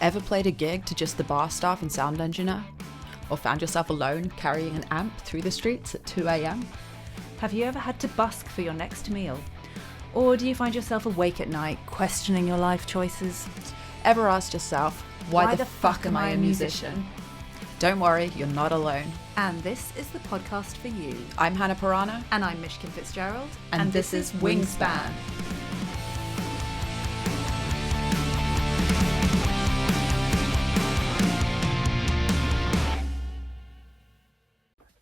Ever played a gig to just the bar staff and sound engineer? Or found yourself alone carrying an amp through the streets at 2 a.m? Have you ever had to busk for your next meal? Or do you find yourself awake at night questioning your life choices? Ever asked yourself, why the fuck am I a musician? Don't worry, you're not alone. And this is the podcast for you. I'm Hannah Pirana. And I'm Mishkin Fitzgerald. And this is Wingspan.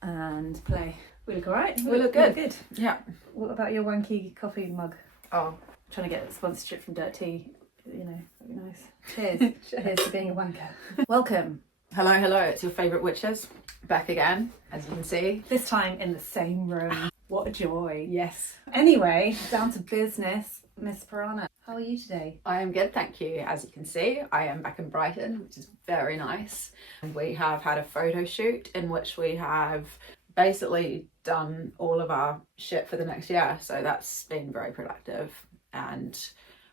And play. We look alright? We look good. Good. Yeah. What about your wanky coffee mug? Oh, Trying to get sponsorship from Dirt Tea. You know, that'd be nice. Cheers. Cheers for being a wanker. Welcome. hello. It's your favourite witches. Back again, as you can see. This time in the same room. What a joy. Yes. Anyway, down to business. Miss Pirana, how are you today? I am good, thank you. As you can see, I am back in Brighton, which is very nice. We have had a photo shoot in which we have basically done all of our shit for the next year. So that's been very productive. And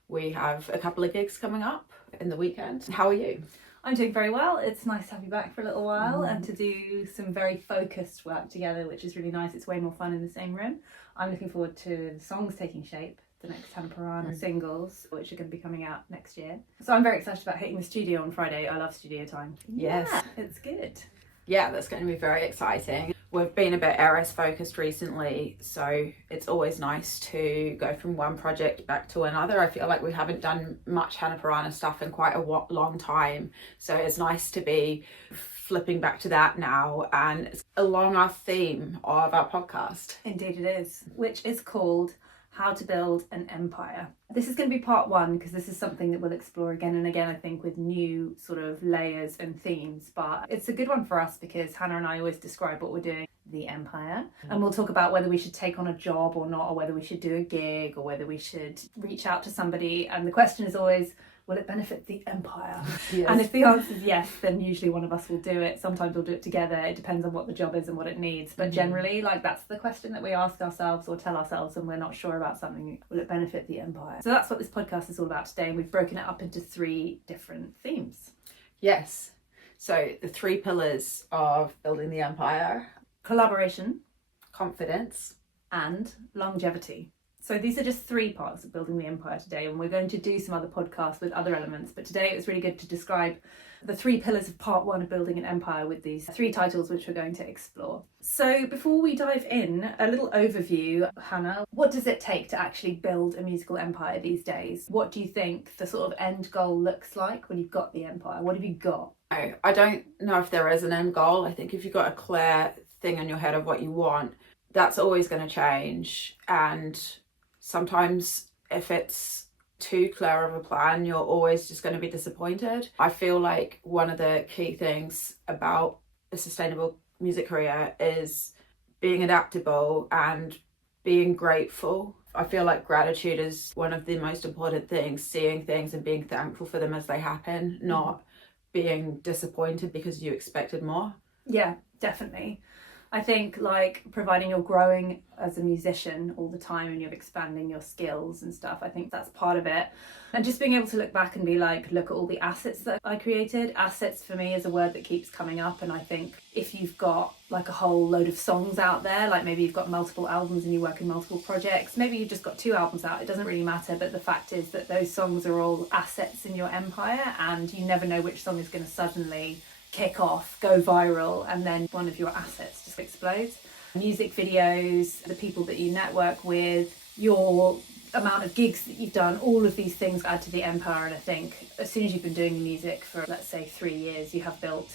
we have a couple of gigs coming up in the weekend. How are you? I'm doing very well. It's nice to have you back for a little while and to do some very focused work together, which is really nice. It's way more fun in the same room. I'm looking forward to the songs taking shape, the next Hannah Pirana singles, which are going to be coming out next year. So I'm very excited about hitting the studio on Friday. I love studio time. Yes. Yeah, it's good. Yeah, that's going to be very exciting. We've been a bit Eris focused recently, so it's always nice to go from one project back to another. I feel like we haven't done much Hannah Pirana stuff in quite a long time, so it's nice to be flipping back to that now, and it's along our theme of our podcast. Indeed it is, which is called How to Build an Empire. This is going to be part one because this is something that we'll explore again and again, I think, with new sort of layers and themes. But it's a good one for us because Hannah and I always describe what we're doing, the empire. And we'll talk about whether we should take on a job or not, or whether we should do a gig, or whether we should reach out to somebody. And the question is always, will it benefit the empire? Yes. And if the answer is yes, then usually one of us will do it. Sometimes we'll do it together. It depends on what the job is and what it needs. But generally, like, that's the question that we ask ourselves or tell ourselves when we're not sure about something. Will it benefit the empire? So that's what this podcast is all about today. And we've broken it up into 3 different themes. Yes. So the 3 pillars of building the empire: Collaboration, confidence, and longevity. So these are just 3 parts of building the empire today, and we're going to do some other podcasts with other elements, but today it was really good to describe the 3 pillars of part 1 of building an empire with these 3 titles which we're going to explore. So before we dive in, a little overview. Hannah, what does it take to actually build a musical empire these days? What do you think the sort of end goal looks like when you've got the empire? What have you got? I don't know if there is an end goal. I think if you've got a clear thing in your head of what you want, that's always going to change. And sometimes if it's too clear of a plan, you're always just going to be disappointed. I feel like one of the key things about a sustainable music career is being adaptable and being grateful. I feel like gratitude is one of the most important things, seeing things and being thankful for them as they happen, not being disappointed because you expected more. Yeah, definitely. I think, like, providing you're growing as a musician all the time and you're expanding your skills and stuff, I think that's part of it. And just being able to look back and be like, look at all the assets that I created. Assets for me is a word that keeps coming up, and I think if you've got like a whole load of songs out there, like maybe you've got multiple albums and you work in multiple projects, maybe you've just got 2 albums out, it doesn't really matter, but the fact is that those songs are all assets in your empire, and you never know which song is going to suddenly kick off, go viral, and then one of your assets just explodes. Music videos, the people that you network with, your amount of gigs that you've done, all of these things add to the empire. And I think as soon as you've been doing music for, let's say, 3 years, you have built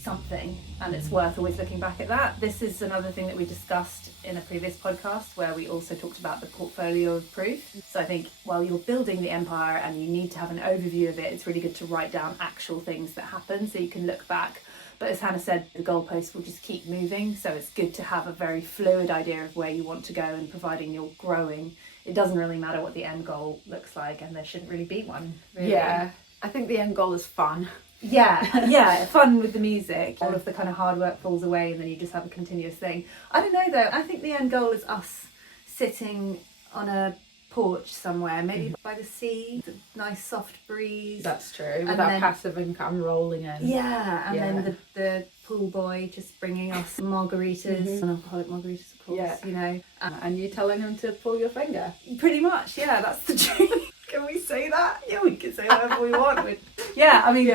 something, and it's worth always looking back at that. This is another thing that we discussed in a previous podcast where we also talked about the portfolio of proof. So I think while you're building the empire and you need to have an overview of it, it's really good to write down actual things that happen so you can look back. But as Hannah said, the goalposts will just keep moving, so it's good to have a very fluid idea of where you want to go, and providing you're growing, it doesn't really matter what the end goal looks like, and there shouldn't really be one, really. Yeah, I think the end goal is fun. Yeah, fun with the music. All of the kind of hard work falls away and then you just have a continuous thing. I don't know though, I think the end goal is us sitting on a porch somewhere, maybe by the sea, a nice soft breeze. That's true. With our passive income rolling in. Yeah, and then the pool boy just bringing us margaritas, non-alcoholic margaritas, of course, you know. And you telling him to pull your finger. Pretty much, yeah, that's the dream. Can we say that? Yeah, we can say whatever we want. Yeah, I mean,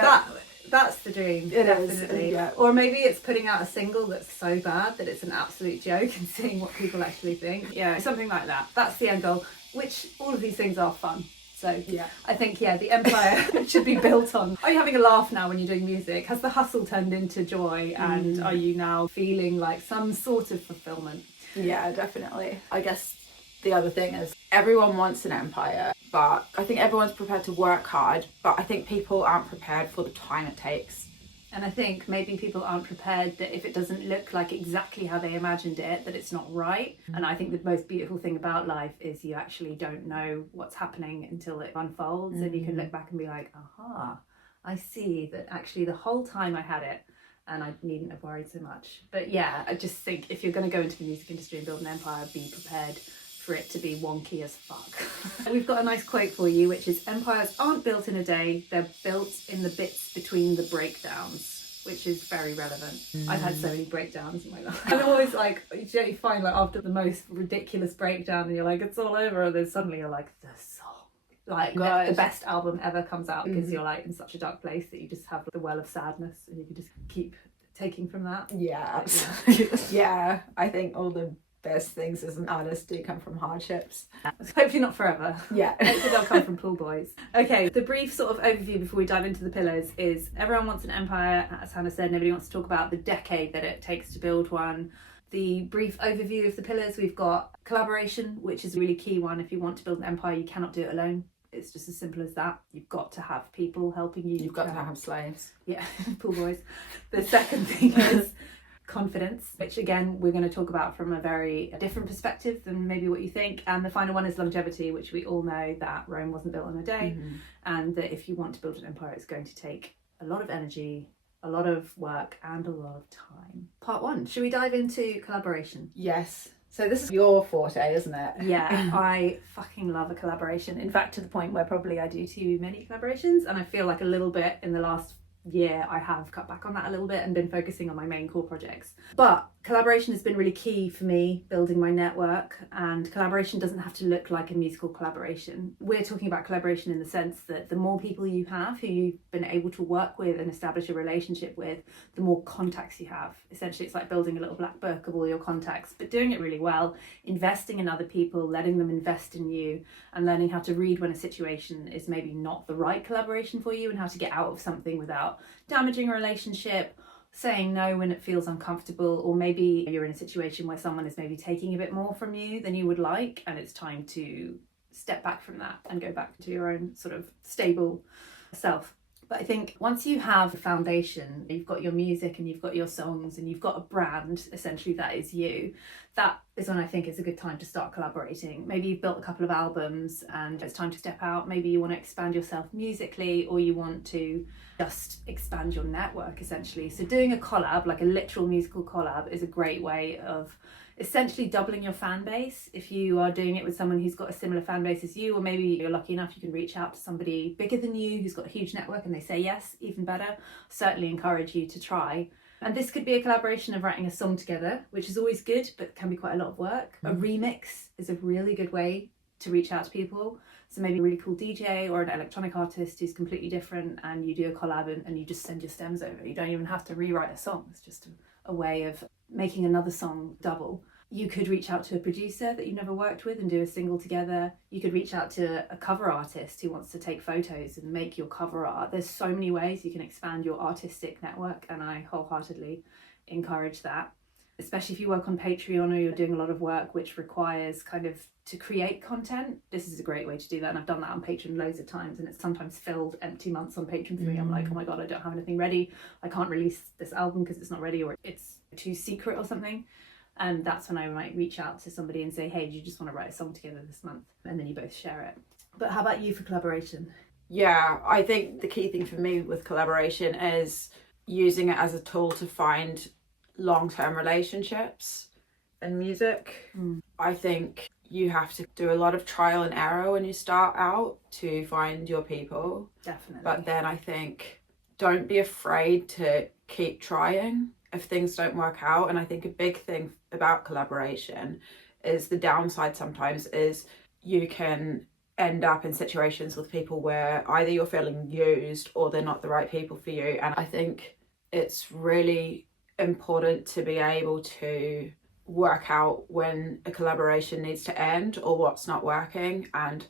that's the dream. It definitely. is, yeah. Or maybe it's putting out a single that's so bad that it's an absolute joke and seeing what people actually think. Yeah, something like that. That's the end goal, which all of these things are fun. So yeah, I think, the empire should be built on. Are you having a laugh now when you're doing music? Has the hustle turned into joy? And are you now feeling like some sort of fulfillment? Yeah, definitely. I guess the other thing is everyone wants an empire, but I think everyone's prepared to work hard, but I think people aren't prepared for the time it takes. And I think maybe people aren't prepared that if it doesn't look like exactly how they imagined it, that it's not right. And I think the most beautiful thing about life is you actually don't know what's happening until it unfolds, and you can look back and be like, aha, I see that actually the whole time I had it and I needn't have worried so much. But yeah, I just think if you're going to go into the music industry and build an empire, be prepared for it to be wonky as fuck. We've got a nice quote for you, which is, empires aren't built in a day, they're built in the bits between the breakdowns, which is very relevant. I've had so many breakdowns in my life. I'm always like, you find like after the most ridiculous breakdown and you're like, it's all over, and then suddenly you're like, the song. Like the best album ever comes out because you're like in such a dark place that you just have the well of sadness and you can just keep taking from that. Yeah, absolutely. Yeah, I think all the best things as an artist do come from hardships. Hopefully not forever. Yeah. Hopefully they'll come from pool boys. Okay, the brief sort of overview before we dive into the pillars is everyone wants an empire. As Hannah said, nobody wants to talk about the decade that it takes to build one. The brief overview of the pillars, we've got collaboration, which is a really key one. If you want to build an empire, you cannot do it alone. It's just as simple as that. You've got to have people helping you. You've got to have slaves. Yeah, pool boys. The second thing is confidence, which again we're going to talk about from a very different perspective than maybe what you think. And the final one is longevity, which we all know that Rome wasn't built in a day, and that if you want to build an empire, it's going to take a lot of energy, a lot of work, and a lot of time. Part one, should we dive into collaboration? Yes. So this is your forte, isn't it? Yeah, I fucking love a collaboration. In fact, to the point where probably I do too many collaborations, and I feel like a little bit in the last year I have cut back on that a little bit and been focusing on my main core projects. But collaboration has been really key for me building my network, and collaboration doesn't have to look like a musical collaboration. We're talking about collaboration in the sense that the more people you have who you've been able to work with and establish a relationship with, the more contacts you have. Essentially, it's like building a little black book of all your contacts, but doing it really well, investing in other people, letting them invest in you, and learning how to read when a situation is maybe not the right collaboration for you and how to get out of something without damaging a relationship, saying no when it feels uncomfortable, or maybe you're in a situation where someone is maybe taking a bit more from you than you would like, and it's time to step back from that and go back to your own sort of stable self. But I think once you have a foundation, you've got your music and you've got your songs and you've got a brand, essentially that is you, that is when I think it's a good time to start collaborating. Maybe you've built a couple of albums and it's time to step out. Maybe you want to expand yourself musically, or you want to just expand your network essentially. So doing a collab, like a literal musical collab, is a great way of essentially doubling your fan base. If you are doing it with someone who's got a similar fan base as you, or maybe you're lucky enough you can reach out to somebody bigger than you who's got a huge network and they say yes, even better, certainly encourage you to try. And this could be a collaboration of writing a song together, which is always good but can be quite a lot of work. A remix is a really good way to reach out to people. So maybe a really cool DJ or an electronic artist who's completely different, and you do a collab and you just send your stems over. You don't even have to rewrite a song. It's just a way of making another song double. You could reach out to a producer that you've never worked with and do a single together. You could reach out to a cover artist who wants to take photos and make your cover art. There's so many ways you can expand your artistic network, and I wholeheartedly encourage that. Especially if you work on Patreon or you're doing a lot of work which requires kind of to create content. This is a great way to do that, and I've done that on Patreon loads of times, and it's sometimes filled empty months on Patreon for me. I'm like, oh my god, I don't have anything ready. I can't release this album because it's not ready, or it's too secret or something. And that's when I might reach out to somebody and say, hey, do you just want to write a song together this month? And then you both share it. But how about you for collaboration? Yeah, I think the key thing for me with collaboration is using it as a tool to find long-term relationships in music. I think you have to do a lot of trial and error when you start out to find your people. Definitely. But then I think don't be afraid to keep trying if things don't work out. And I think a big thing about collaboration is the downside sometimes is you can end up in situations with people where either you're feeling used or they're not the right people for you. And I think it's really important to be able to work out when a collaboration needs to end or what's not working. And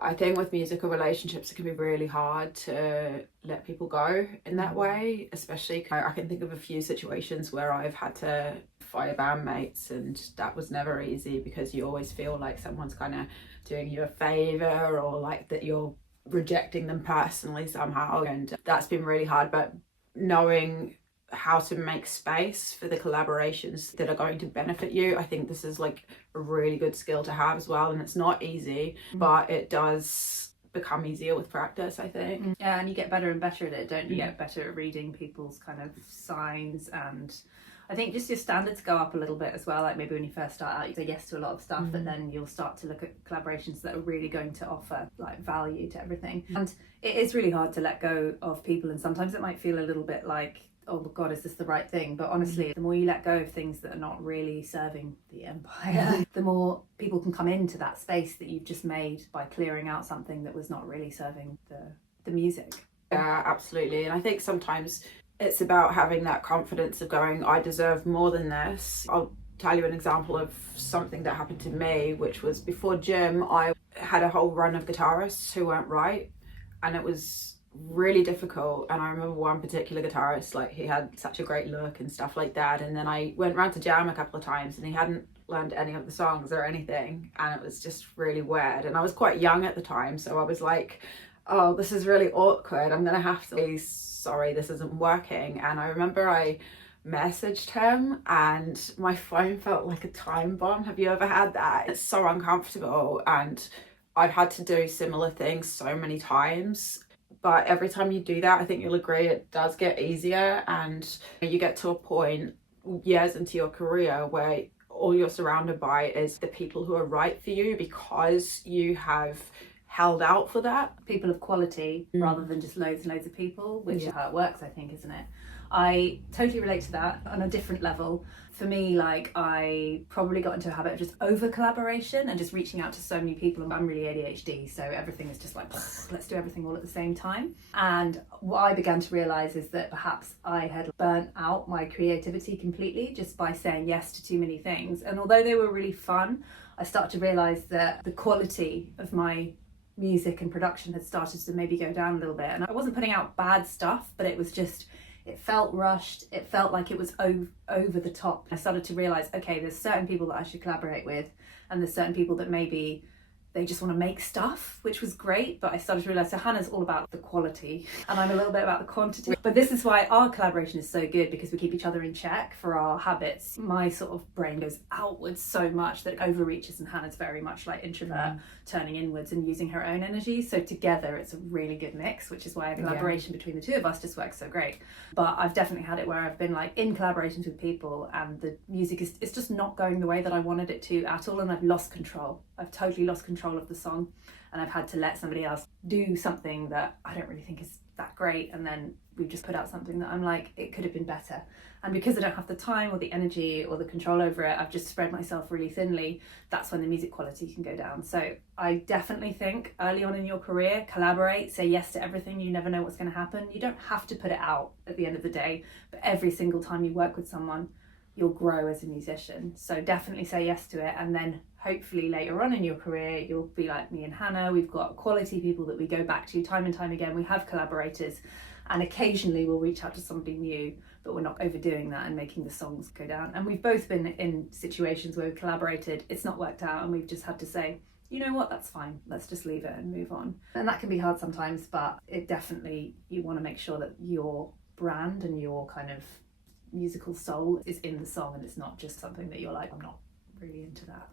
I think with musical relationships, it can be really hard to let people go in that way, especially I can think of a few situations where I've had to fire bandmates, and that was never easy because you always feel like someone's kind of doing you a favor or like that you're rejecting them personally somehow, and that's been really hard. But knowing how to make space for the collaborations that are going to benefit you, I think this is like a really good skill to have as well. And it's not easy, but it does become easier with practice, I think. Yeah, and you get better and better at it, don't you? You get better at reading people's kind of signs, and I think just your standards go up a little bit as well. Like maybe when you first start out, you say yes to a lot of stuff, but then you'll start to look at collaborations that are really going to offer like value to everything. And it is really hard to let go of people, and sometimes it might feel a little bit like, oh my god, is this the right thing? But honestly, the more you let go of things that are not really serving the empire, the more people can come into that space that you've just made by clearing out something that was not really serving the music. Yeah, absolutely. And I think sometimes it's about having that confidence of going, I deserve more than this. I'll tell you an example of something that happened to me, which was before Jim, I had a whole run of guitarists who weren't right, and it was really difficult. And I remember one particular guitarist, like he had such a great look and stuff like that, and then I went round to jam a couple of times and he hadn't learned any of the songs or anything, and it was just really weird. And I was quite young at the time, so I was like, oh, this is really awkward, I'm gonna have to be sorry, this isn't working. And I remember I messaged him and my phone felt like a time bomb. Have you ever had that? It's so uncomfortable, and I've had to do similar things so many times. But every time you do that, I think you'll agree, it does get easier, and you get to a point years into your career where all you're surrounded by is the people who are right for you because you have held out for that. People of quality rather than just loads and loads of people, which is how it works, I think, isn't it? I totally relate to that on a different level. For me, like, I probably got into a habit of just over collaboration and just reaching out to so many people. And I'm really ADHD, so everything is just like, let's do everything all at the same time. And what I began to realise is that perhaps I had burnt out my creativity completely just by saying yes to too many things. And although they were really fun, I started to realise that the quality of my music and production had started to maybe go down a little bit. And I wasn't putting out bad stuff, but it was just, it felt rushed. It felt like it was over the top. I started to realise, okay, there's certain people that I should collaborate with, and there's certain people that maybe they just want to make stuff, which was great. But I started to realise, so Hannah's all about the quality and I'm a little bit about the quantity. But this is why our collaboration is so good, because we keep each other in check for our habits. My sort of brain goes outwards so much that it overreaches, and Hannah's very much like introvert, turning inwards and using her own energy. So together it's a really good mix, which is why a collaboration between the two of us just works so great. But I've definitely had it where I've been like in collaborations with people and the music is, it's just not going the way that I wanted it to at all, and I've lost control. I've totally lost control of the song, and I've had to let somebody else do something that I don't really think is that great, and then we've just put out something that I'm like, it could have been better. And because I don't have the time or the energy or the control over it, I've just spread myself really thinly. That's when the music quality can go down. So I definitely think early on in your career, collaborate, say yes to everything. You never know what's going to happen. You don't have to put it out at the end of the day, but every single time you work with someone, you'll grow as a musician. So definitely say yes to it, and then hopefully later on in your career you'll be like me and Hannah. We've got quality people that we go back to time and time again. We have collaborators, and occasionally we'll reach out to somebody new, but we're not overdoing that and making the songs go down. And we've both been in situations where we've collaborated, it's not worked out, and we've just had to say, you know what, that's fine, let's just leave it and move on. And that can be hard sometimes, but it definitely, you want to make sure that your brand and your kind of musical soul is in the song, and it's not just something that you're like, I'm not really into that.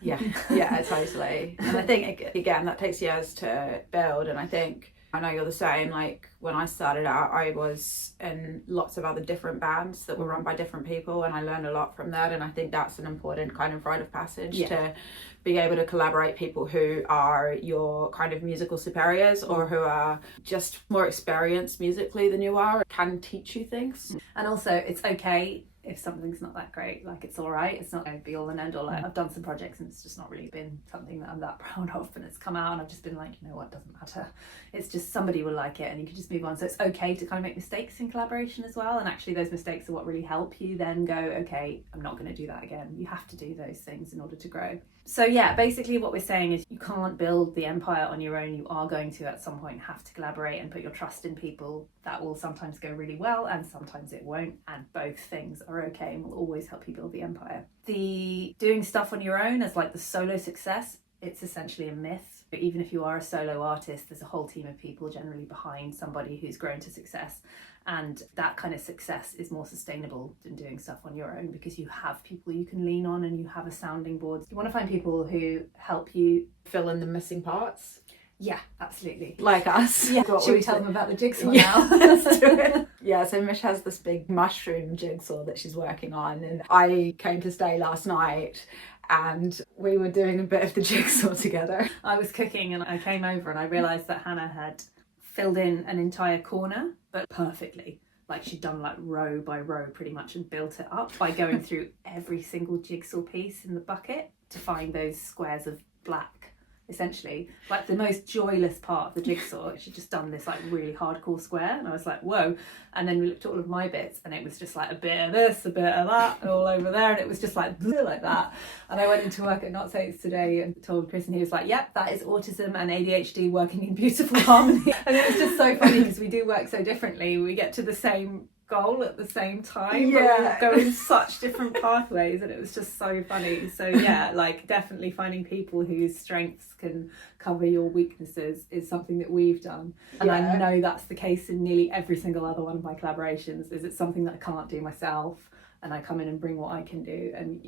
yeah totally. And I think again that takes years to build, and I think I know you're the same. Like when I started out, I was in lots of other different bands that were run by different people, and I learned a lot from that. And I think that's an important kind of rite of passage to be able to collaborate people who are your kind of musical superiors or who are just more experienced musically than you are, can teach you things. And also, it's okay if something's not that great. Like, it's all right. It's not going to be all and end all. Like, I've done some projects and it's just not really been something that I'm that proud of, and it's come out and I've just been like, you know what, doesn't matter. It's just somebody will like it and you can just move on. So it's okay to kind of make mistakes in collaboration as well. And actually those mistakes are what really help you then go, okay, I'm not going to do that again. You have to do those things in order to grow. So yeah, basically what we're saying is you can't build the empire on your own. You are going to at some point have to collaborate and put your trust in people. That will sometimes go really well and sometimes it won't, and both things are okay and will always help you build the empire. The doing stuff on your own as like the solo success, it's essentially a myth. But even if you are a solo artist, there's a whole team of people generally behind somebody who's grown to success. And that kind of success is more sustainable than doing stuff on your own because you have people you can lean on and you have a sounding board. You want to find people who help you fill in the missing parts. Yeah, absolutely. Like us. Yeah. Should we tell them about the jigsaw now? Let's do it. Yeah, so Mish has this big mushroom jigsaw that she's working on, and I came to stay last night and we were doing a bit of the jigsaw together. I was cooking and I came over and I realised that Hannah had filled in an entire corner, but perfectly. Like she'd done like row by row pretty much and built it up by going through every single jigsaw piece in the bucket to find those squares of black. Essentially, like the most joyless part of the jigsaw, she'd just done this like really hardcore square, and I was like, whoa. And then we looked at all of my bits and it was just like a bit of this, a bit of that, and all over there, and it was just like that. And I went into work at Not Saints today and told Chris, and he was like, yep, that is autism and ADHD working in beautiful harmony. And it was just so funny because we do work so differently. We get to the same goal at the same time, but we go in such different pathways, and it was just so funny. So yeah, like definitely finding people whose strengths can cover your weaknesses is something that we've done, and I know that's the case in nearly every single other one of my collaborations. Is it's something that I can't do myself and I come in and bring what I can do. And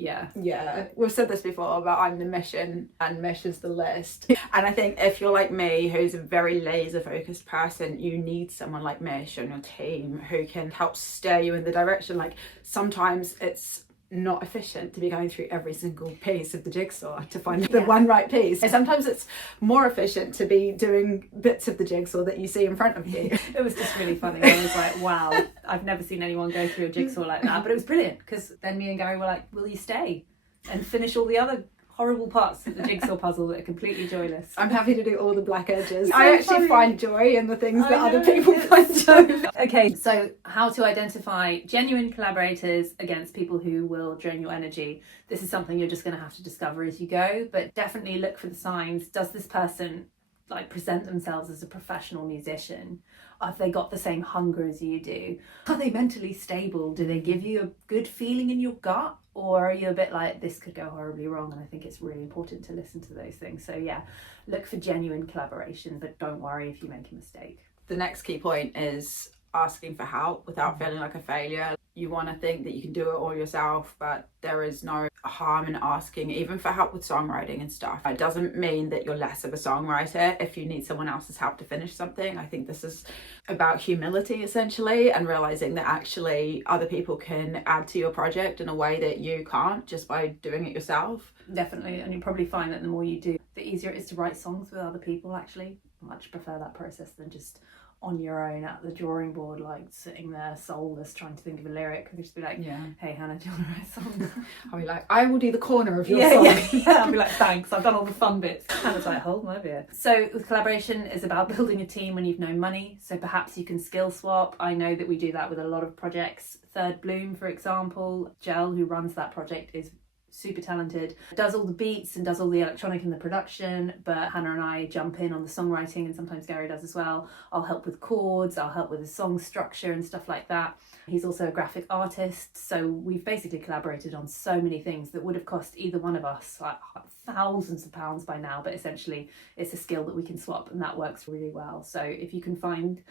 we've said this before, but I'm the mission and Mish is the list. And I think if you're like me, who's a very laser focused person, you need someone like Mish on your team who can help steer you in the direction. Like sometimes it's not efficient to be going through every single piece of the jigsaw to find the one right piece. And sometimes it's more efficient to be doing bits of the jigsaw that you see in front of you. It was just really funny. I was like, wow, I've never seen anyone go through a jigsaw like that. But it was brilliant because then me and Gary were like, will you stay and finish all the other horrible parts of the jigsaw puzzle that are completely joyless? I'm happy to do all the black edges. I actually find joy in the things that other people find joy. Okay, so how to identify genuine collaborators against people who will drain your energy. This is something you're just going to have to discover as you go, but definitely look for the signs. Does this person like present themselves as a professional musician? Have they got the same hunger as you do? Are they mentally stable? Do they give you a good feeling in your gut? Or are you a bit like, this could go horribly wrong? And I think it's really important to listen to those things. So yeah, look for genuine collaboration, but don't worry if you make a mistake. The next key point is asking for help without feeling like a failure. You want to think that you can do it all yourself, but there is no harm in asking, even for help with songwriting and stuff. It doesn't mean that you're less of a songwriter if you need someone else's help to finish something. I think this is about humility essentially, and realizing that actually other people can add to your project in a way that you can't just by doing it yourself. Definitely, and you probably find that the more you do, the easier it is to write songs with other people actually. I much prefer that process than just on your own at the drawing board, like sitting there soulless trying to think of a lyric. And just be like, hey Hannah, do you want to write songs? I'll be like, I will do the corner of your song. I'll be like, thanks, I've done all the fun bits. Hannah's like, hold my beer. So with collaboration is about building a team when you've no money. So perhaps you can skill swap. I know that we do that with a lot of projects. Third Bloom, for example, Gel, who runs that project, is super talented, does all the beats and does all the electronic in the production, but Hannah and I jump in on the songwriting, and sometimes Gary does as well. I'll help with chords, I'll help with the song structure and stuff like that. He's also a graphic artist, so we've basically collaborated on so many things that would have cost either one of us like thousands of pounds by now, but essentially it's a skill that we can swap, and that works really well. So if you can find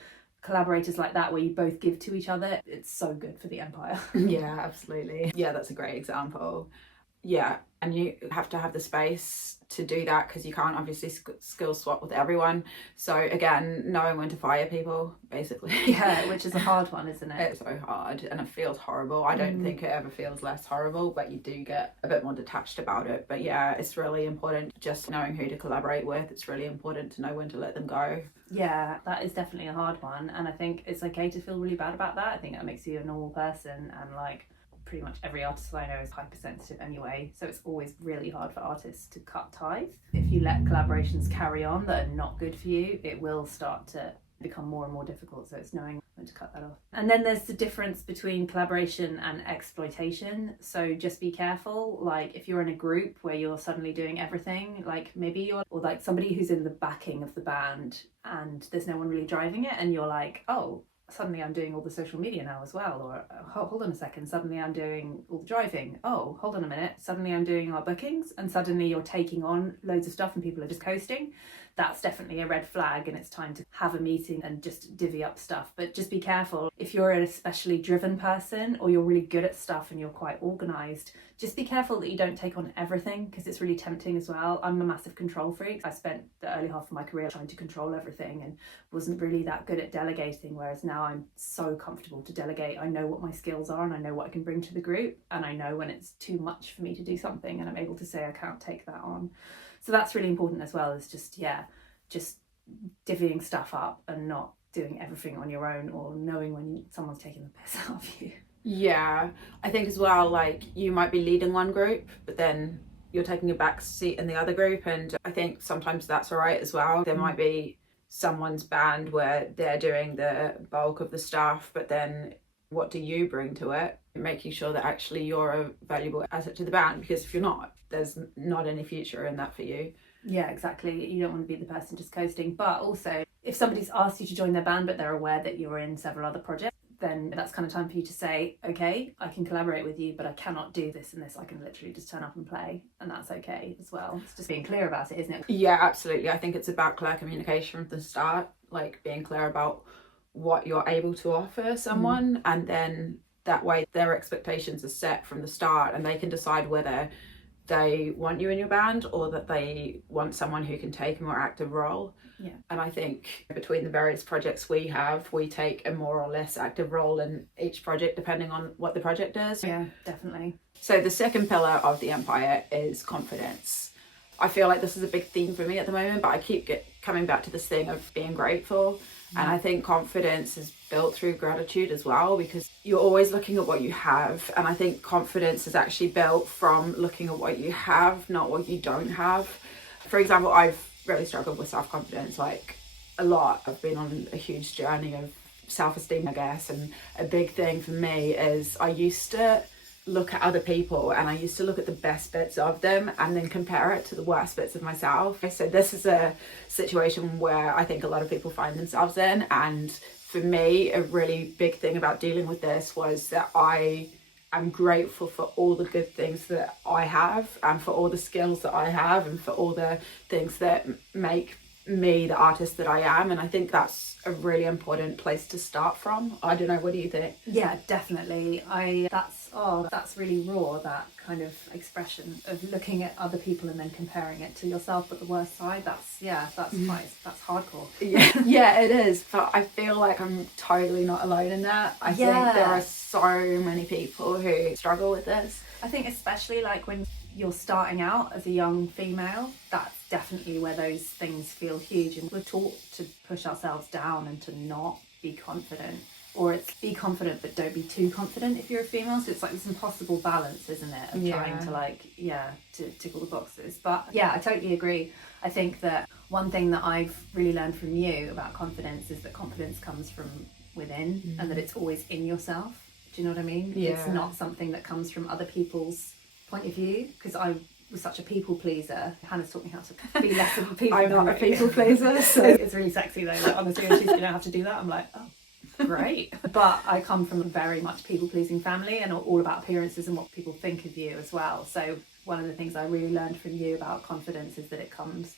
collaborators like that where you both give to each other, it's so good for the empire. Yeah, absolutely. Yeah, that's a great example. Yeah, and you have to have the space to do that because you can't obviously skill swap with everyone. So again, knowing when to fire people, basically. Yeah, which is a hard one, isn't it? It's so hard and it feels horrible. I don't think it ever feels less horrible, but you do get a bit more detached about it. But yeah, it's really important just knowing who to collaborate with. It's really important to know when to let them go. Yeah, that is definitely a hard one, and I think it's okay to feel really bad about that. I think that makes you a normal person, and like pretty much every artist I know is hypersensitive anyway, so it's always really hard for artists to cut ties. If you let collaborations carry on that are not good for you, it will start to become more and more difficult, so it's knowing when to cut that off. And then there's the difference between collaboration and exploitation, so just be careful. Like if you're in a group where you're suddenly doing everything, like maybe you're, or like somebody who's in the backing of the band and there's no one really driving it, and you're like, oh, suddenly I'm doing all the social media now as well, or hold on a second, suddenly I'm doing all the driving, oh hold on a minute, suddenly I'm doing our bookings, and suddenly you're taking on loads of stuff and people are just coasting. That's definitely a red flag, and it's time to have a meeting and just divvy up stuff. But just be careful. If you're an especially driven person or you're really good at stuff and you're quite organised, just be careful that you don't take on everything, because it's really tempting as well. I'm a massive control freak. I spent the early half of my career trying to control everything and wasn't really that good at delegating, whereas now I'm so comfortable to delegate. I know what my skills are and I know what I can bring to the group, and I know when it's too much for me to do something and I'm able to say I can't take that on. So that's really important as well, is just divvying stuff up and not doing everything on your own, or knowing when someone's taking the piss out of you. Yeah, I think as well, like you might be leading one group, but then you're taking a back seat in the other group, and I think sometimes that's all right as well. There might be someone's band where they're doing the bulk of the stuff, but then what do you bring to it? Making sure that actually you're a valuable asset to the band, because if you're not, there's not any future in that for you. Yeah, exactly. You don't want to be the person just coasting. But also, if somebody's asked you to join their band but they're aware that you're in several other projects, then that's kind of time for you to say, okay, I can collaborate with you, but I cannot do this and this. I can literally just turn up and play, and that's okay as well. It's just being clear about it, isn't it? Yeah, absolutely. I think it's about clear communication from the start, like being clear about what you're able to offer someone, and then that way their expectations are set from the start and they can decide whether they want you in your band or that they want someone who can take a more active role. Yeah. And I think between the various projects we have, we take a more or less active role in each project depending on what the project is. Yeah, definitely. So the second pillar of the empire is confidence. I feel like this is a big theme for me at the moment, but I keep coming back to this thing of being grateful. And I think confidence is built through gratitude as well, because you're always looking at what you have. And I think confidence is actually built from looking at what you have, not what you don't have. For example, I've really struggled with self-confidence, like a lot. I've been on a huge journey of self-esteem, I guess. And a big thing for me is I used to look at other people and I used to look at the best bits of them and then compare it to the worst bits of myself. So this is a situation where I think a lot of people find themselves in, and for me a really big thing about dealing with this was that I am grateful for all the good things that I have and for all the skills that I have and for all the things that make me the artist that I am. And I think that's a really important place to start from. I don't know, what do you think? Yeah, definitely. That's really raw, that kind of expression of looking at other people and then comparing it to yourself, but the worst side, that's hardcore. Yeah, it is, but I feel like I'm totally not alone in that. I think there are so many people who struggle with this. I think especially like when you're starting out as a young female, that's definitely where those things feel huge, and we're taught to push ourselves down and to not be confident, or it's be confident but don't be too confident if you're a female. So it's like this impossible balance, isn't it, of trying to tick all the boxes. But yeah, I totally agree. I think that one thing that I've really learned from you about confidence is that confidence comes from within, and that it's always in yourself. Do you know what I mean? Yeah. It's not something that comes from other people's point of view, because I was such a people pleaser. Hannah's taught me how to be less of a people I'm not a people pleaser, so it's really sexy though. Like, honestly, when she's going to have to do that, I'm like, oh, great. But I come from a very much people pleasing family and all about appearances and what people think of you as well. So one of the things I really learned from you about confidence is that it comes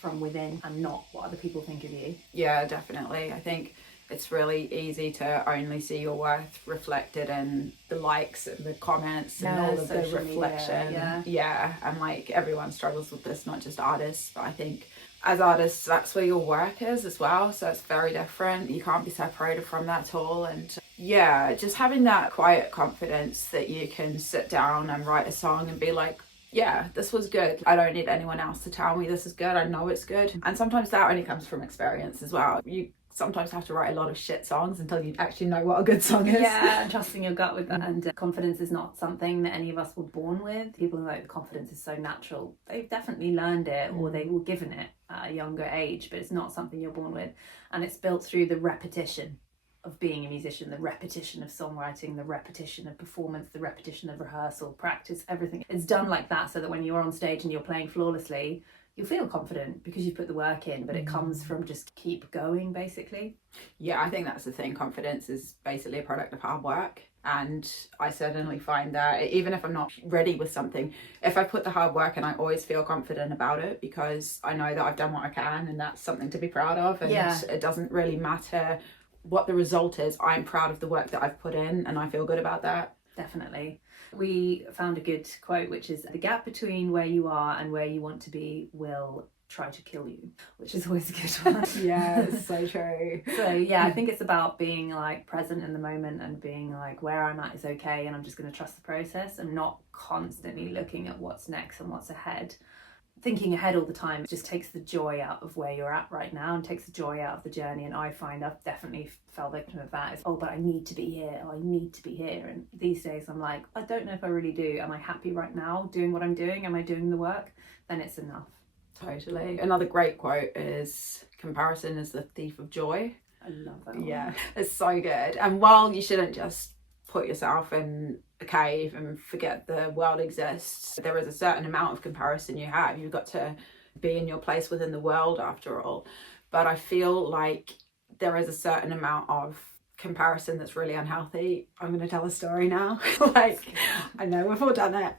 from within and not what other people think of you. yeah, definitely. I think it's really easy to only see your worth reflected in the likes and the comments and all of the reflection. Yeah, and like everyone struggles with this, not just artists, but I think as artists that's where your work is as well, so it's very different. You can't be separated from that at all. And yeah, just having that quiet confidence that you can sit down and write a song and be like, yeah, this was good. I don't need anyone else to tell me this is good. I know it's good. And sometimes that only comes from experience as well. You sometimes have to write a lot of shit songs until you actually know what a good song is. Yeah, and trusting your gut with that. And confidence is not something that any of us were born with. People who like confidence is so natural. They've definitely learned it, or they were given it at a younger age, but it's not something you're born with. And it's built through the repetition of being a musician, the repetition of songwriting, the repetition of performance, the repetition of rehearsal, practice, everything. It's done like that so that when you're on stage and you're playing flawlessly, you'll feel confident because you put the work in, but it comes from just keep going, basically. Yeah, I think that's the thing. Confidence is basically a product of hard work. And I certainly find that even if I'm not ready with something, if I put the hard work in, I always feel confident about it because I know that I've done what I can, and that's something to be proud of. And it doesn't really matter what the result is. I'm proud of the work that I've put in, and I feel good about that. Definitely. We found a good quote, which is, the gap between where you are and where you want to be will try to kill you, which is always a good one. Yeah, it's so true. So yeah, I think it's about being like present in the moment and being like, where I'm at is okay, and I'm just going to trust the process and not constantly looking at what's next and what's ahead. Thinking ahead all the time just takes the joy out of where you're at right now and takes the joy out of the journey. And I find I've definitely fell victim of that. Is, oh, but I need to be here. Oh, I need to be here. And these days I'm like, I don't know if I really do. Am I happy right now doing what I'm doing? Am I doing the work? Then it's enough. Totally. Another great quote is, comparison is the thief of joy. I love that one. Yeah, it's so good. And while you shouldn't just put yourself in a cave and forget the world exists, there is a certain amount of comparison you have. You've got to be in your place within the world after all. But I feel like there is a certain amount of comparison that's really unhealthy. I'm going to tell a story now. Like, I know we've all done it.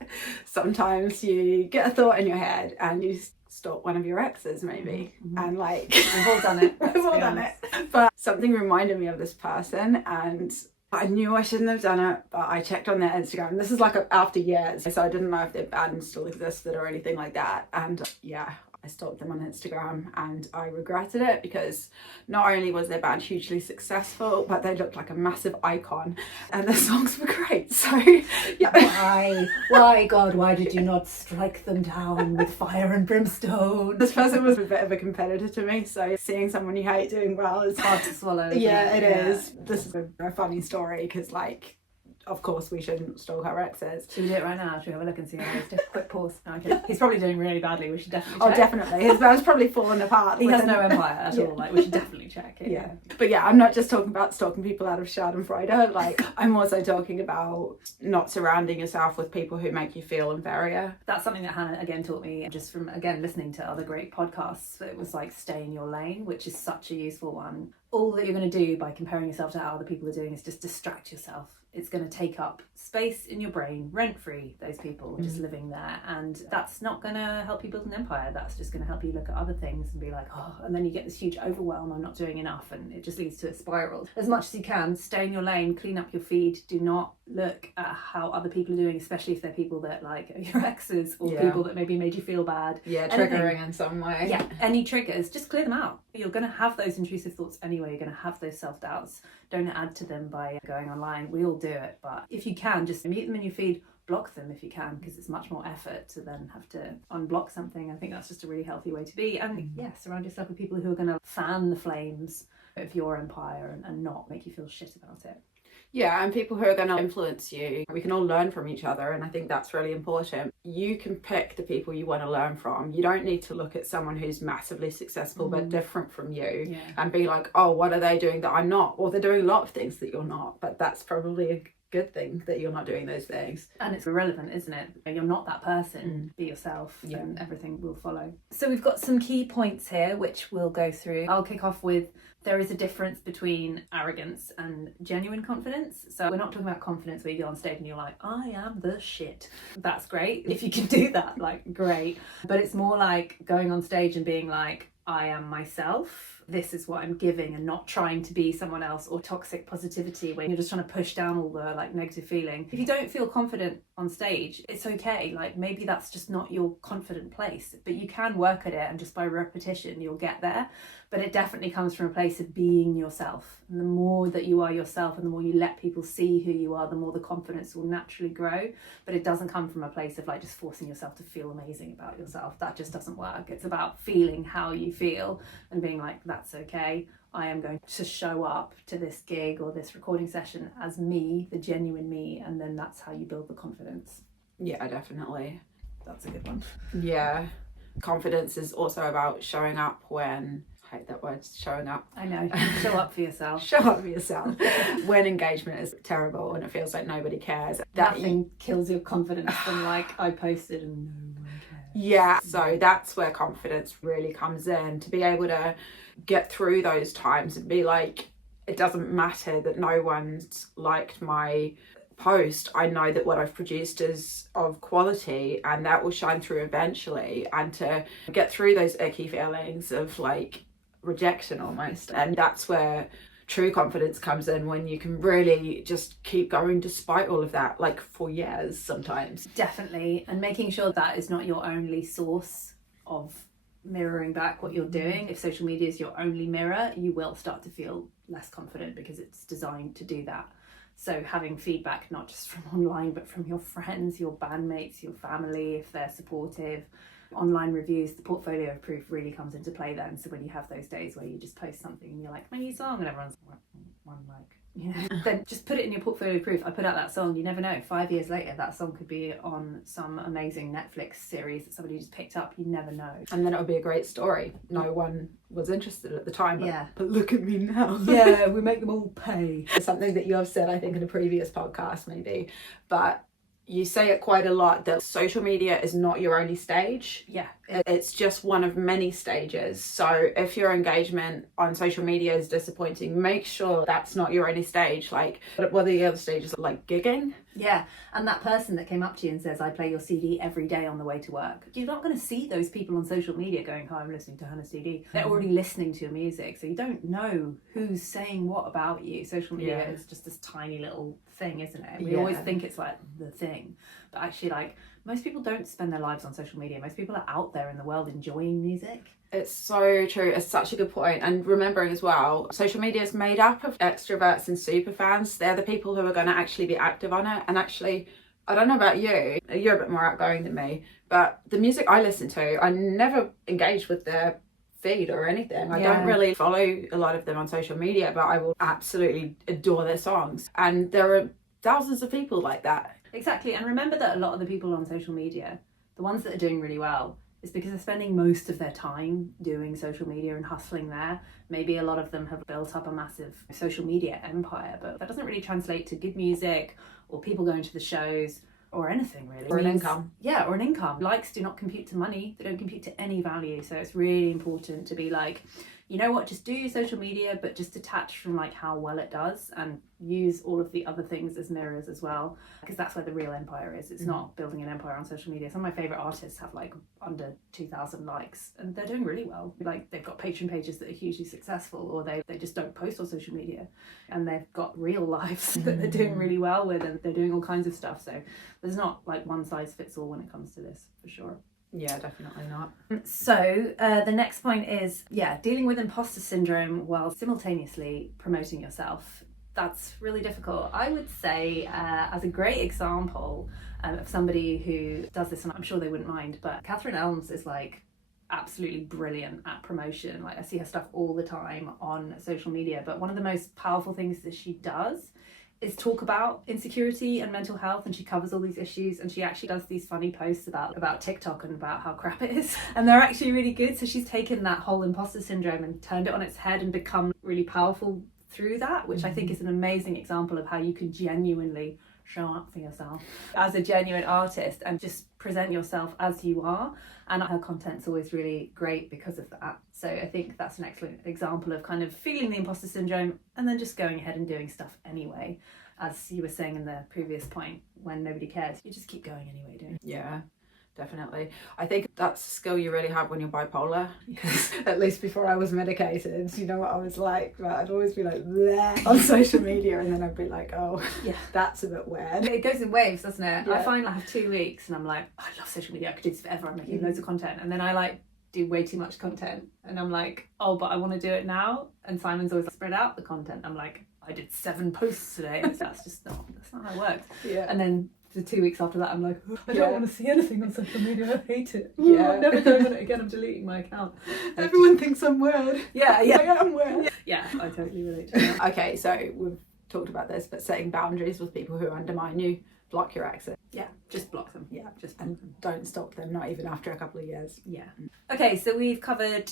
Sometimes you get a thought in your head and you stalk one of your exes maybe, and like we've all done it. We've all done it. But something reminded me of this person, and I knew I shouldn't have done it, but I checked on their Instagram. This is like after years, so I didn't know if their band still existed or anything like that. And yeah, I stalked them on Instagram and I regretted it because not only was their band hugely successful, but they looked like a massive icon and their songs were great. So yeah. Why, God, why did you not strike them down with fire and brimstone? This person was a bit of a competitor to me, so seeing someone you hate doing well is hard to swallow. Yeah, it is. This is a funny story because, like, of course we shouldn't stalk our exes. Should we do it right now? Should we have a look and see how he's doing? Quick pause. No, okay. He's probably doing really badly. We should definitely check. Oh, definitely. His band's probably fallen apart. He has no empire at all. Like, we should definitely check it. Yeah. But yeah, I'm not just talking about stalking people out of Schadenfreude. Like, I'm also talking about not surrounding yourself with people who make you feel inferior. That's something that Hannah, again, taught me just from, again, listening to other great podcasts. It was like, stay in your lane, which is such a useful one. All that you're going to do by comparing yourself to how other people are doing is just distract yourself. It's going to take up space in your brain, rent-free, those people just living there. And that's not going to help you build an empire. That's just going to help you look at other things and be like, oh, and then you get this huge overwhelm, I'm not doing enough. And it just leads to a spiral. As much as you can, stay in your lane, clean up your feed. Do not look at how other people are doing, especially if they're people that like are your exes or people that maybe made you feel bad. Yeah, triggering in some way. Yeah, any triggers, just clear them out. You're going to have those intrusive thoughts anyway. You're going to have those self-doubts. Don't add to them by going online. We all do it, but if you can, just mute them in your feed, block them if you can, because it's much more effort to then have to unblock something. I think that's just a really healthy way to be. And yeah, surround yourself with people who are going to fan the flames of your empire and not make you feel shit about it. Yeah, and people who are going to influence you. We can all learn from each other, and I think that's really important. You can pick the people you want to learn from. You don't need to look at someone who's massively successful but different from you and be like, oh, what are they doing that I'm not? Or they're doing a lot of things that you're not, but that's probably a good thing that you're not doing those things. And it's irrelevant, isn't it? You're not that person. Be yourself and everything will follow. So we've got some key points here which we'll go through. I'll kick off with, there is a difference between arrogance and genuine confidence. So we're not talking about confidence where you go on stage and you're like, I am the shit. That's great. If you can do that, like, great. But it's more like going on stage and being like, I am myself. this is what I'm giving, and not trying to be someone else, or toxic positivity where you're just trying to push down all the like negative feeling. If you don't feel confident on stage, it's okay. Like maybe that's just not your confident place, but you can work at it, and just by repetition you'll get there. But it definitely comes from a place of being yourself. And the more that you are yourself, and the more you let people see who you are, the more the confidence will naturally grow. But it doesn't come from a place of like just forcing yourself to feel amazing about yourself. That just doesn't work. It's about feeling how you feel and being like, that's okay. I am going to show up to this gig or this recording session as me, the genuine me. And then that's how you build the confidence. Yeah, definitely. That's a good one. Yeah. Confidence is also about showing up when, I hate that word, showing up. I know. Show up for yourself. Show up for yourself. When engagement is terrible and it feels like nobody cares. Nothing kills your confidence than like, I posted and no one cares. Yeah, so that's where confidence really comes in, to be able to get through those times and be like, it doesn't matter that no one's liked my post. I know that what I've produced is of quality, and that will shine through eventually. And to get through those icky feelings of like rejection almost, and that's where true confidence comes in, when you can really just keep going despite all of that, like for years sometimes. Definitely. And making sure that is not your only source of mirroring back what you're doing. If social media is your only mirror, you will start to feel less confident, because it's designed to do that. So having feedback, not just from online, but from your friends, your bandmates, your family, if they're supportive. Online reviews, the portfolio of proof really comes into play then. So when you have those days where you just post something and you're like, my new song, and everyone's like, one like, you know, then just put it in your portfolio of proof. I put out that song, you never know, 5 years later that song could be on some amazing Netflix series that somebody just picked up. You never know. And then it would be a great story. No one was interested at the time, but, Yeah. but look at me now. Yeah, we make them all pay. It's something that you have said, I think, in a previous podcast maybe, but you say it quite a lot, that social media is not your only stage. Yeah. It's just one of many stages. So if your engagement on social media is disappointing, make sure that's not your only stage. Like, what are the other stages? Like gigging? Yeah, and that person that came up to you and says, I play your CD every day on the way to work. You're not going to see those people on social media going, hi, I'm listening to Hannah's CD. They're already listening to your music, so you don't know who's saying what about you. Social media is just this tiny little thing, isn't it? We always think it's like the thing. But actually, like, most people don't spend their lives on social media. Most people are out there in the world enjoying music. It's so true. It's such a good point. And remembering as well, social media is made up of extroverts and super fans. They're the people who are going to actually be active on it. And actually, I don't know about you, you're a bit more outgoing than me, but the music I listen to, I never engage with their feed or anything. I don't really follow a lot of them on social media, but I will absolutely adore their songs. And there are thousands of people like that. Exactly. And remember that a lot of the people on social media, the ones that are doing really well, is because they're spending most of their time doing social media and hustling there. Maybe a lot of them have built up a massive social media empire, but that doesn't really translate to good music or people going to the shows or anything really. Or an income. Yeah, or an income. Likes do not compute to money. They don't compute to any value. So it's really important to be like, you know what, just do your social media, but just detach from like how well it does, and use all of the other things as mirrors as well, because that's where the real empire is. It's not building an empire on social media. Some of my favorite artists have like under 2,000 likes and they're doing really well. Like they've got Patreon pages that are hugely successful, or they just don't post on social media, and they've got real lives that they're doing really well with, and they're doing all kinds of stuff. So there's not like one size fits all when it comes to this, for sure. Yeah, definitely not. So the next point is, dealing with imposter syndrome while simultaneously promoting yourself. That's really difficult. I would say, as a great example of somebody who does this, and I'm sure they wouldn't mind, but Catherine Elms is like absolutely brilliant at promotion. Like I see her stuff all the time on social media, but one of the most powerful things that she does is talk about insecurity and mental health, and she covers all these issues, and she actually does these funny posts about TikTok and about how crap it is, and they're actually really good. So she's taken that whole imposter syndrome and turned it on its head and become really powerful through that, which I think is an amazing example of how you can genuinely show up for yourself as a genuine artist and just present yourself as you are. And her content's always really great because of that. So I think that's an excellent example of kind of feeling the imposter syndrome and then just going ahead and doing stuff anyway. As you were saying in the previous point, when nobody cares, you just keep going anyway, don't you? Yeah, definitely. I think that's a skill you really have when you're bipolar. At least before I was medicated, you know what I was like? I'd always be like bleh on social media, and then I'd be like, oh, Yeah. that's a bit weird. It goes in waves, doesn't it? Yeah. I find I have 2 weeks and I'm like, I love social media, I could do this forever, I'm making loads of content. And then I like do way too much content and I'm like, oh, but I want to do it now. And Simon's always like, spread out the content. I'm like, I did 7 posts today. And that's not how it works. Yeah. And then the 2 weeks after that, I'm like, oh, I Yeah. don't want to see anything on social media. I hate it. Yeah. I'm never going on it again. I'm deleting my account. Everyone thinks I'm weird. Yeah, I yeah. am weird. Yeah, I totally relate to that. Okay, so we've talked about this, but setting boundaries with people who undermine you, block your exit. Yeah, just block them. Yeah. Just block And them. don't stop them, not even after a couple of years. Yeah. Okay, so we've covered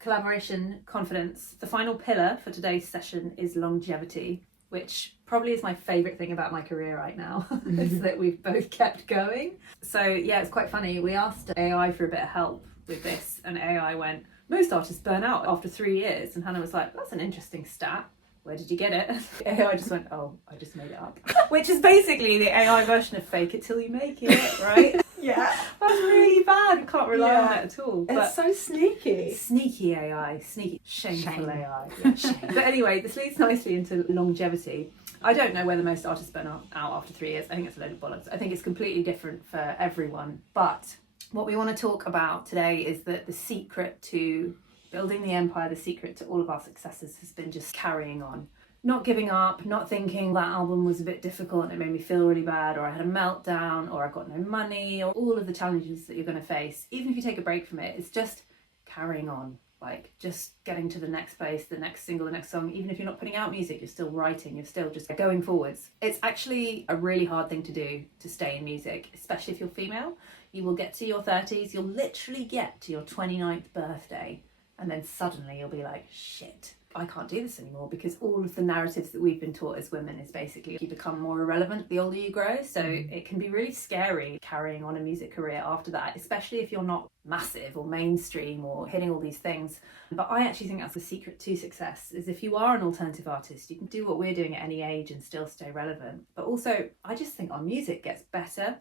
collaboration, confidence. The final pillar for today's session is longevity, which probably is my favourite thing about my career right now, is that we've both kept going. So yeah, it's quite funny. We asked AI for a bit of help with this, and AI went, most artists burn out after 3 years. And Hannah was like, that's an interesting stat. Where did you get it? AI just went, oh, I just made it up. Which is basically the AI version of fake it till you make it, right? Yeah. That's really bad. You can't rely on Yeah. it at all. It's so sneaky. Sneaky AI, sneaky, shameful Shame. AI. Yeah, shame. But anyway, this leads nicely into longevity. I don't know whether most artists burn out after 3 years. I think it's a load of bollocks. I think it's completely different for everyone. But what we want to talk about today is that the secret to building the empire, the secret to all of our successes has been just carrying on. Not giving up, not thinking that album was a bit difficult and it made me feel really bad, or I had a meltdown, or I got no money, or all of the challenges that you're going to face. Even if you take a break from it, it's just carrying on. Like just getting to the next place, the next single, the next song. Even if you're not putting out music, you're still writing, you're still just going forwards. It's actually a really hard thing to do, to stay in music, especially if you're female. You will get to your 30s, you'll literally get to your 29th birthday, and then suddenly you'll be like, shit, I can't do this anymore, because all of the narratives that we've been taught as women is basically you become more irrelevant the older you grow. So it can be really scary carrying on a music career after that, especially if you're not massive or mainstream or hitting all these things. But I actually think that's the secret to success, is if you are an alternative artist, you can do what we're doing at any age and still stay relevant. But also, I just think our music gets better,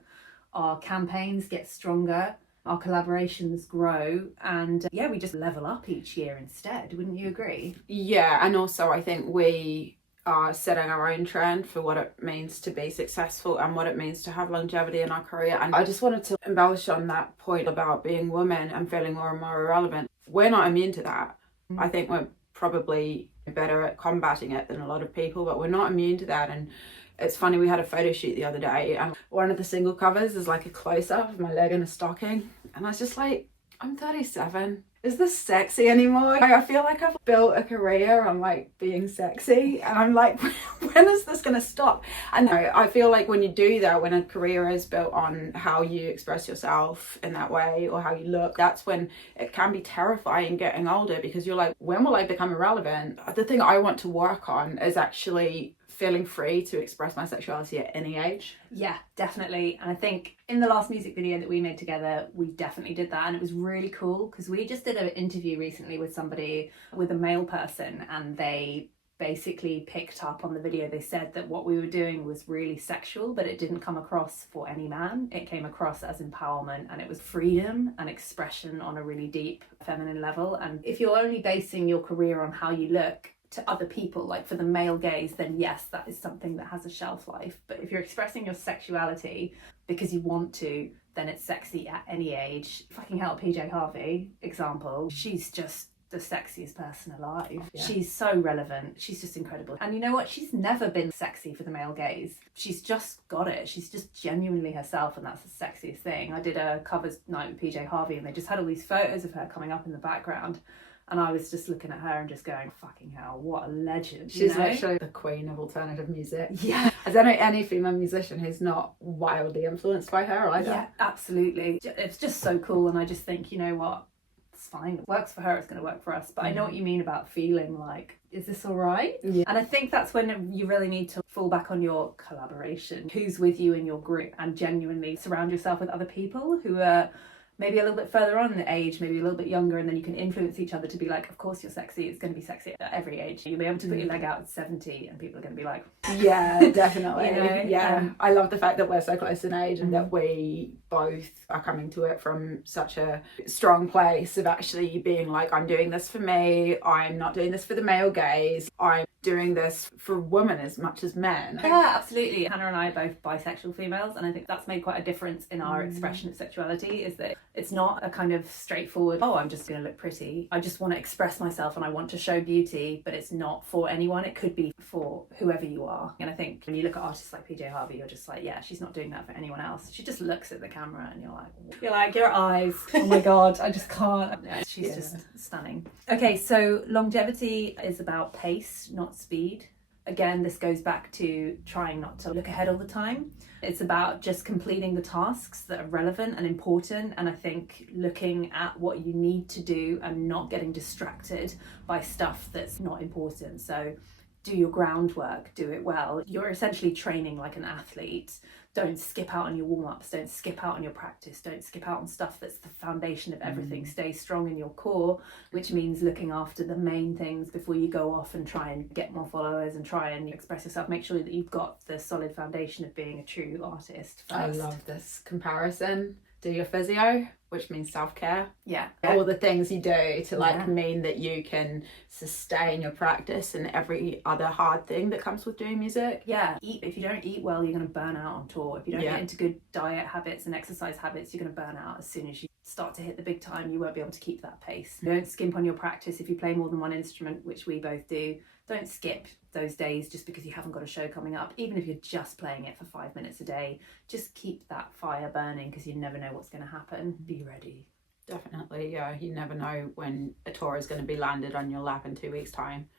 our campaigns get stronger, our collaborations grow, and yeah, we just level up each year instead. Wouldn't you agree? Yeah, and also I think we are setting our own trend for what it means to be successful and what it means to have longevity in our career. And I just wanted to embellish on that point about being women and feeling more and more irrelevant. We're not immune to that. I think we're probably better at combating it than a lot of people, but we're not immune to that. And it's funny, we had a photo shoot the other day and one of the single covers is like a close-up of my leg in a stocking, and I was just like, I'm 37. Is this sexy anymore? I feel like I've built a career on like being sexy, and I'm like, when is this gonna stop? And I feel like when you do that, when a career is built on how you express yourself in that way or how you look, that's when it can be terrifying getting older, because you're like, when will I become irrelevant? The thing I want to work on is actually feeling free to express my sexuality at any age. Yeah, definitely. And I think in the last music video that we made together, we definitely did that, and it was really cool because we just did an interview recently with somebody, with a male person, and they basically picked up on the video. They said that what we were doing was really sexual, but it didn't come across for any man. It came across as empowerment, and it was freedom and expression on a really deep feminine level. And if you're only basing your career on how you look to other people, like for the male gaze, then yes, that is something that has a shelf life. But if you're expressing your sexuality because you want to, then it's sexy at any age. Fucking hell, PJ Harvey, example, she's just the sexiest person alive. Yeah. She's so relevant. She's just incredible. And you know what? She's never been sexy for the male gaze. She's just got it. She's just genuinely herself, and that's the sexiest thing. I did a covers night with PJ Harvey, and they just had all these photos of her coming up in the background. And I was just looking at her and just going, fucking hell, what a legend. She's literally the queen of alternative music. Yeah. I don't know any female musician who's not wildly influenced by her either. Yeah, absolutely. It's just so cool. And I just think, you know what? It's fine. It works for her, it's going to work for us. But I know what you mean about feeling like, is this all right? Yeah. And I think that's when you really need to fall back on your collaboration. Who's with you in your group, and genuinely surround yourself with other people who are maybe a little bit further on in age, maybe a little bit younger, and then you can influence each other to be like, of course you're sexy, it's going to be sexy at every age. You'll be able to put your leg out at 70 and people are going to be like, yeah, definitely. You know, yeah, I love the fact that we're so close in age and that we both are coming to it from such a strong place of actually being like, I'm doing this for me, I'm not doing this for the male gaze, I'm doing this for women as much as men. yeah, absolutely. Hannah and I are both bisexual females, and I think that's made quite a difference in our expression of sexuality, is that it's not a kind of straightforward, oh, I'm just going to look pretty. I just want to express myself and I want to show beauty, but it's not for anyone. It could be for whoever you are. And I think when you look at artists like PJ Harvey, you're just like, yeah, she's not doing that for anyone else. She just looks at the camera and you're like, your eyes, oh my God, I just can't. Yeah, she's just stunning. Okay, so longevity is about pace, not speed. Again, this goes back to trying not to look ahead all the time. It's about just completing the tasks that are relevant and important, and I think looking at what you need to do and not getting distracted by stuff that's not important. So do your groundwork, do it well. You're essentially training like an athlete. Don't skip out on your warm-ups, don't skip out on your practice, don't skip out on stuff that's the foundation of everything. Stay strong in your core, which means looking after the main things before you go off and try and get more followers and try and express yourself. Make sure that you've got the solid foundation of being a true artist first. I love this comparison. Do your physio, which means self-care. Yeah. All the things you do to like mean that you can sustain your practice and every other hard thing that comes with doing music. Yeah, if you don't eat well, you're going to burn out on tour. If you don't get into good diet habits and exercise habits, you're going to burn out as soon as you start to hit the big time. You won't be able to keep that pace. Don't skimp on your practice. If you play more than one instrument, which we both do, don't skip those days just because you haven't got a show coming up. Even if you're just playing it for 5 minutes a day, just keep that fire burning because you never know what's going to happen. Be ready. Definitely, yeah. You never know when a tour is going to be landed on your lap in 2 weeks' time.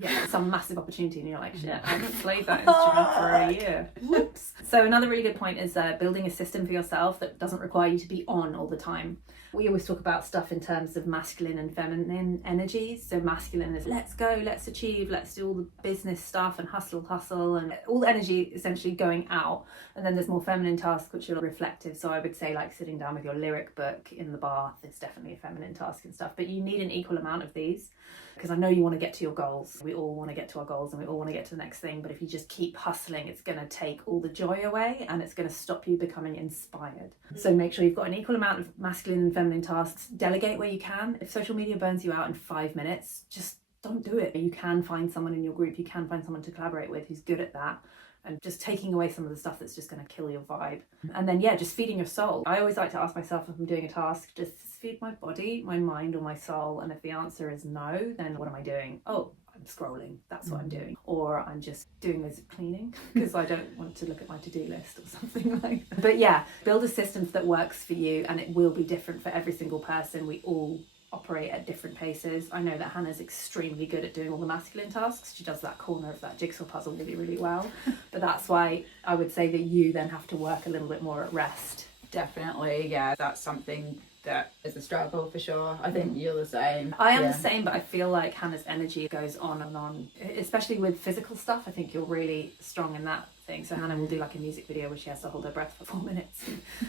Yeah, it's some massive opportunity and you're like, shit, I haven't played that instrument for a year. Whoops. So another really good point is building a system for yourself that doesn't require you to be on all the time. We always talk about stuff in terms of masculine and feminine energies. So masculine is let's go, let's achieve, let's do all the business stuff and hustle, and all the energy essentially going out. And then there's more feminine tasks which are reflective. So I would say like sitting down with your lyric book in the bath is definitely a feminine task and stuff. But you need an equal amount of these because I know you want to get to your goals. We all want to get to our goals and we all want to get to the next thing. But if you just keep hustling, it's going to take all the joy away and it's going to stop you becoming inspired. So make sure you've got an equal amount of masculine and feminine tasks. Delegate where you can. If social media burns you out in 5 minutes, just don't do it. You can find someone in your group, you can find someone to collaborate with who's good at that. And just taking away some of the stuff that's just going to kill your vibe. And then, just feeding your soul. I always like to ask myself if I'm doing a task, just feed my body, my mind, or my soul. And if the answer is no, then what am I doing? Oh, I'm scrolling. That's what I'm doing. Or I'm just doing loads of cleaning because I don't want to look at my to-do list or something like that. But build a system that works for you and it will be different for every single person. We all operate at different paces. I know that Hannah's extremely good at doing all the masculine tasks. She does that corner of that jigsaw puzzle really, really well. But that's why I would say that you then have to work a little bit more at rest. Definitely, yeah. That's something that is a struggle for sure. I think you're the same. I am the same, but I feel like Hannah's energy goes on and on, especially with physical stuff. I think you're really strong in that thing. So Hannah will do like a music video where she has to hold her breath for 4 minutes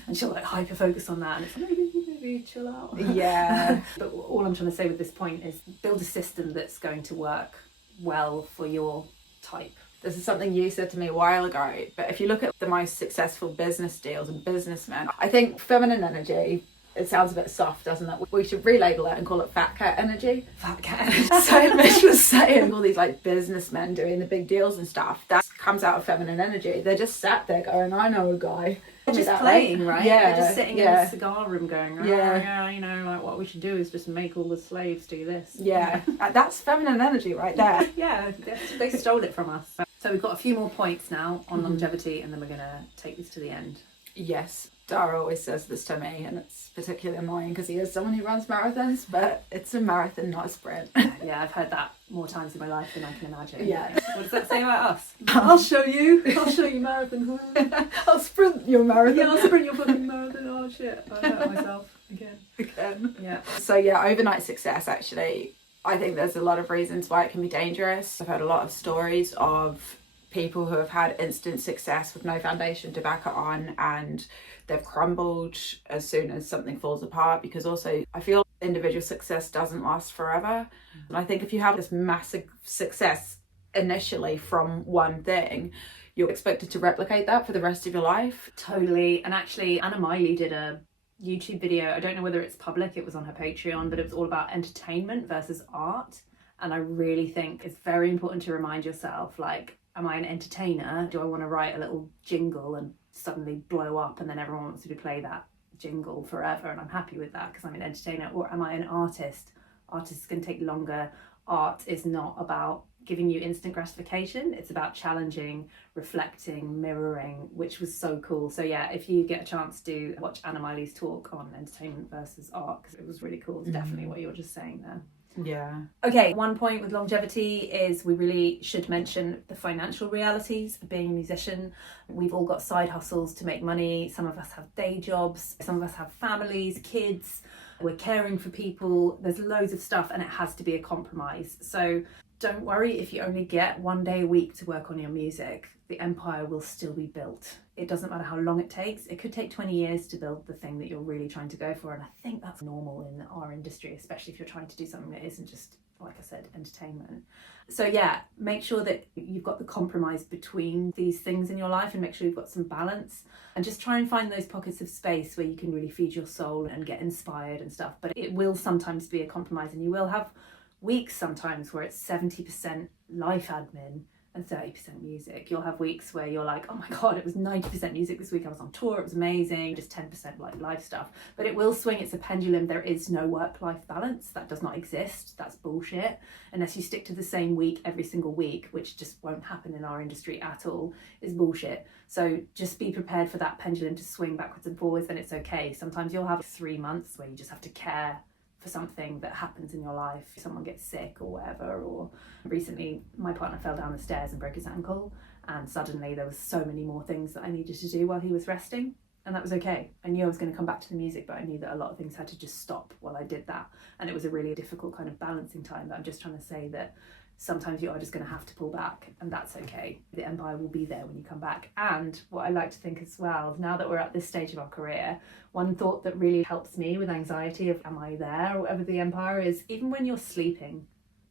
and she'll like hyper focus on that and it's like, maybe chill out. Yeah. But all I'm trying to say with this point is build a system that's going to work well for your type. This is something you said to me a while ago, but if you look at the most successful business deals and businessmen, I think feminine energy, it sounds a bit soft, doesn't it? We should relabel it and call it fat cat energy. Fat cat. So Mitch was saying all these like businessmen doing the big deals and stuff, that comes out of feminine energy. They're just sat there going, I know a guy. They're just playing, right? Yeah, they're just sitting in a cigar room going, yeah, what we should do is just make all the slaves do this. Yeah, that's feminine energy right there. Yeah, they stole it from us. So we've got a few more points now on longevity and then we're going to take this to the end. Yes, Dara always says this to me and it's particularly annoying because he is someone who runs marathons, but it's a marathon, not a sprint. Yeah, I've heard that more times in my life than I can imagine. Yeah. What does that say about us? I'll show you marathon. I'll sprint your marathon. Yeah, I'll sprint your fucking marathon. Oh shit, I hurt myself again. Yeah. So overnight success, actually, I think there's a lot of reasons why it can be dangerous. I've heard a lot of stories of people who have had instant success with no foundation to back it on, and they've crumbled as soon as something falls apart. Because also I feel individual success doesn't last forever. And I think if you have this massive success initially from one thing, you're expected to replicate that for the rest of your life. Totally. And actually, Anna Miley did a YouTube video. I don't know whether it's public, it was on her Patreon, but it was all about entertainment versus art. And I really think it's very important to remind yourself, like, am I an entertainer? Do I want to write a little jingle and suddenly blow up and then everyone wants to play that jingle forever and I'm happy with that because I'm an entertainer? Or am I an artist? Artists can take longer. Art is not about giving you instant gratification. It's about challenging, reflecting, mirroring, which was so cool. So yeah, if you get a chance to watch Anna Miley's talk on entertainment versus art, because it was really cool. It's definitely what you were just saying there. Yeah. Okay, one point with longevity is we really should mention the financial realities of being a musician. We've all got side hustles to make money. Some of us have day jobs. Some of us have families, kids. We're caring for people. There's loads of stuff and it has to be a compromise. So don't worry if you only get 1 day a week to work on your music. The empire will still be built. It doesn't matter how long it takes. It could take 20 years to build the thing that you're really trying to go for. And I think that's normal in our industry, especially if you're trying to do something that isn't just, like I said, entertainment. So yeah, make sure that you've got the compromise between these things in your life and make sure you've got some balance. And just try and find those pockets of space where you can really feed your soul and get inspired and stuff. But it will sometimes be a compromise, and you will have weeks sometimes where it's 70% life admin and 30% music. You'll have weeks where you're like, oh my god, it was 90% music this week, I was on tour, it was amazing, just 10% like live stuff. But it will swing, it's a pendulum. There is no work-life balance. That does not exist. That's bullshit. Unless you stick to the same week every single week, which just won't happen in our industry at all, is bullshit. So just be prepared for that pendulum to swing backwards and forwards, and it's okay. Sometimes you'll have 3 months where you just have to care for something that happens in your life. Someone gets sick or whatever. Or recently my partner fell down the stairs and broke his ankle, and suddenly there was so many more things that I needed to do while he was resting, and that was okay. I knew I was going to come back to the music, but I knew that a lot of things had to just stop while I did that, and it was a really difficult kind of balancing time. But I'm just trying to say that sometimes you are just going to have to pull back, and that's okay. The empire will be there when you come back. And what I like to think as well, now that we're at this stage of our career, one thought that really helps me with anxiety of am I there or whatever the empire is, even when you're sleeping,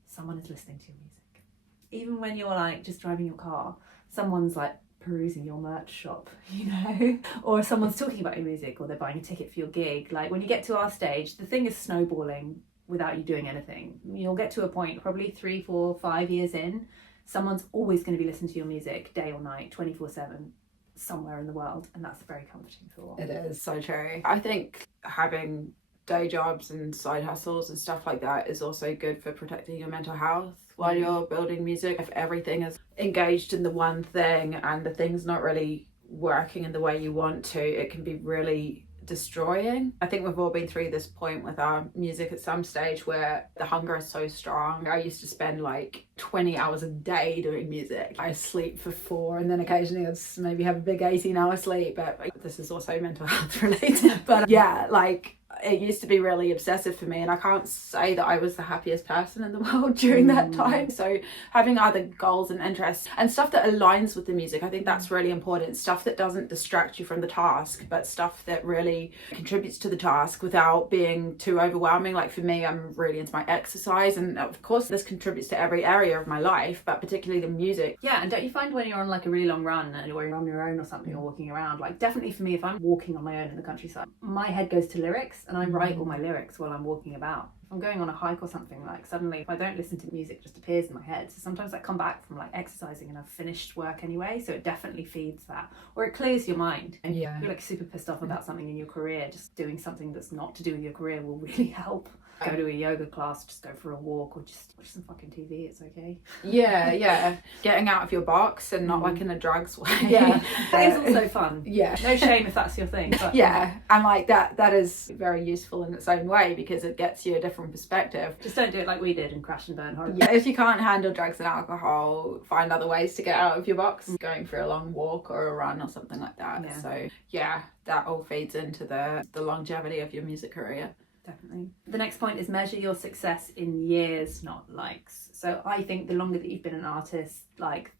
someone is listening to your music. Even when you're like just driving your car, someone's like perusing your merch shop, you know, or someone's talking about your music, or they're buying a ticket for your gig. Like when you get to our stage, the thing is snowballing without you doing anything. You'll get to a point, probably 3, 4, 5 years in, someone's always going to be listening to your music day or night, 24/7, somewhere in the world, and that's a very comforting thought. It is so true. I think having day jobs and side hustles and stuff like that is also good for protecting your mental health while you're building music. If everything is engaged in the one thing and the thing's not really working in the way you want to, it can be really destroying. I think we've all been through this point with our music at some stage where the hunger is so strong. I used to spend like 20 hours a day doing music. I sleep for 4 and then occasionally I'd maybe have a big 18-hour sleep, but this is also mental health related. But yeah, like it used to be really obsessive for me, and I can't say that I was the happiest person in the world during that time. So having other goals and interests and stuff that aligns with the music, I think that's really important. Stuff that doesn't distract you from the task, but stuff that really contributes to the task without being too overwhelming. Like for me, I'm really into my exercise, and of course this contributes to every area of my life, but particularly the music. Yeah, and don't you find when you're on like a really long run and you're on your own or something, or walking around, like definitely for me, if I'm walking on my own in the countryside, my head goes to lyrics and I write all my lyrics while I'm walking about. If I'm going on a hike or something, like suddenly if I don't listen to the music, it just appears in my head. So sometimes I come back from like exercising and I've finished work anyway, so it definitely feeds that, or it clears your mind. And Yeah. you're like super pissed off about something in your career, just doing something that's not to do with your career will really help. Go to a yoga class, just go for a walk, or just watch some fucking TV, it's okay. Yeah. Getting out of your box and not like in a drugs way. Yeah, that is also fun. Yeah. No shame if that's your thing. But Yeah, and like that is very useful in its own way because it gets you a different perspective. just don't do it like we did and crash and burn horribly. Yeah, if you can't handle drugs and alcohol, find other ways to get out of your box, going for a long walk or a run or something like that. Yeah. So yeah, that all feeds into the longevity of your music career. Definitely. The next point is measure your success in years, not likes. So I think the longer that you've been an artist, like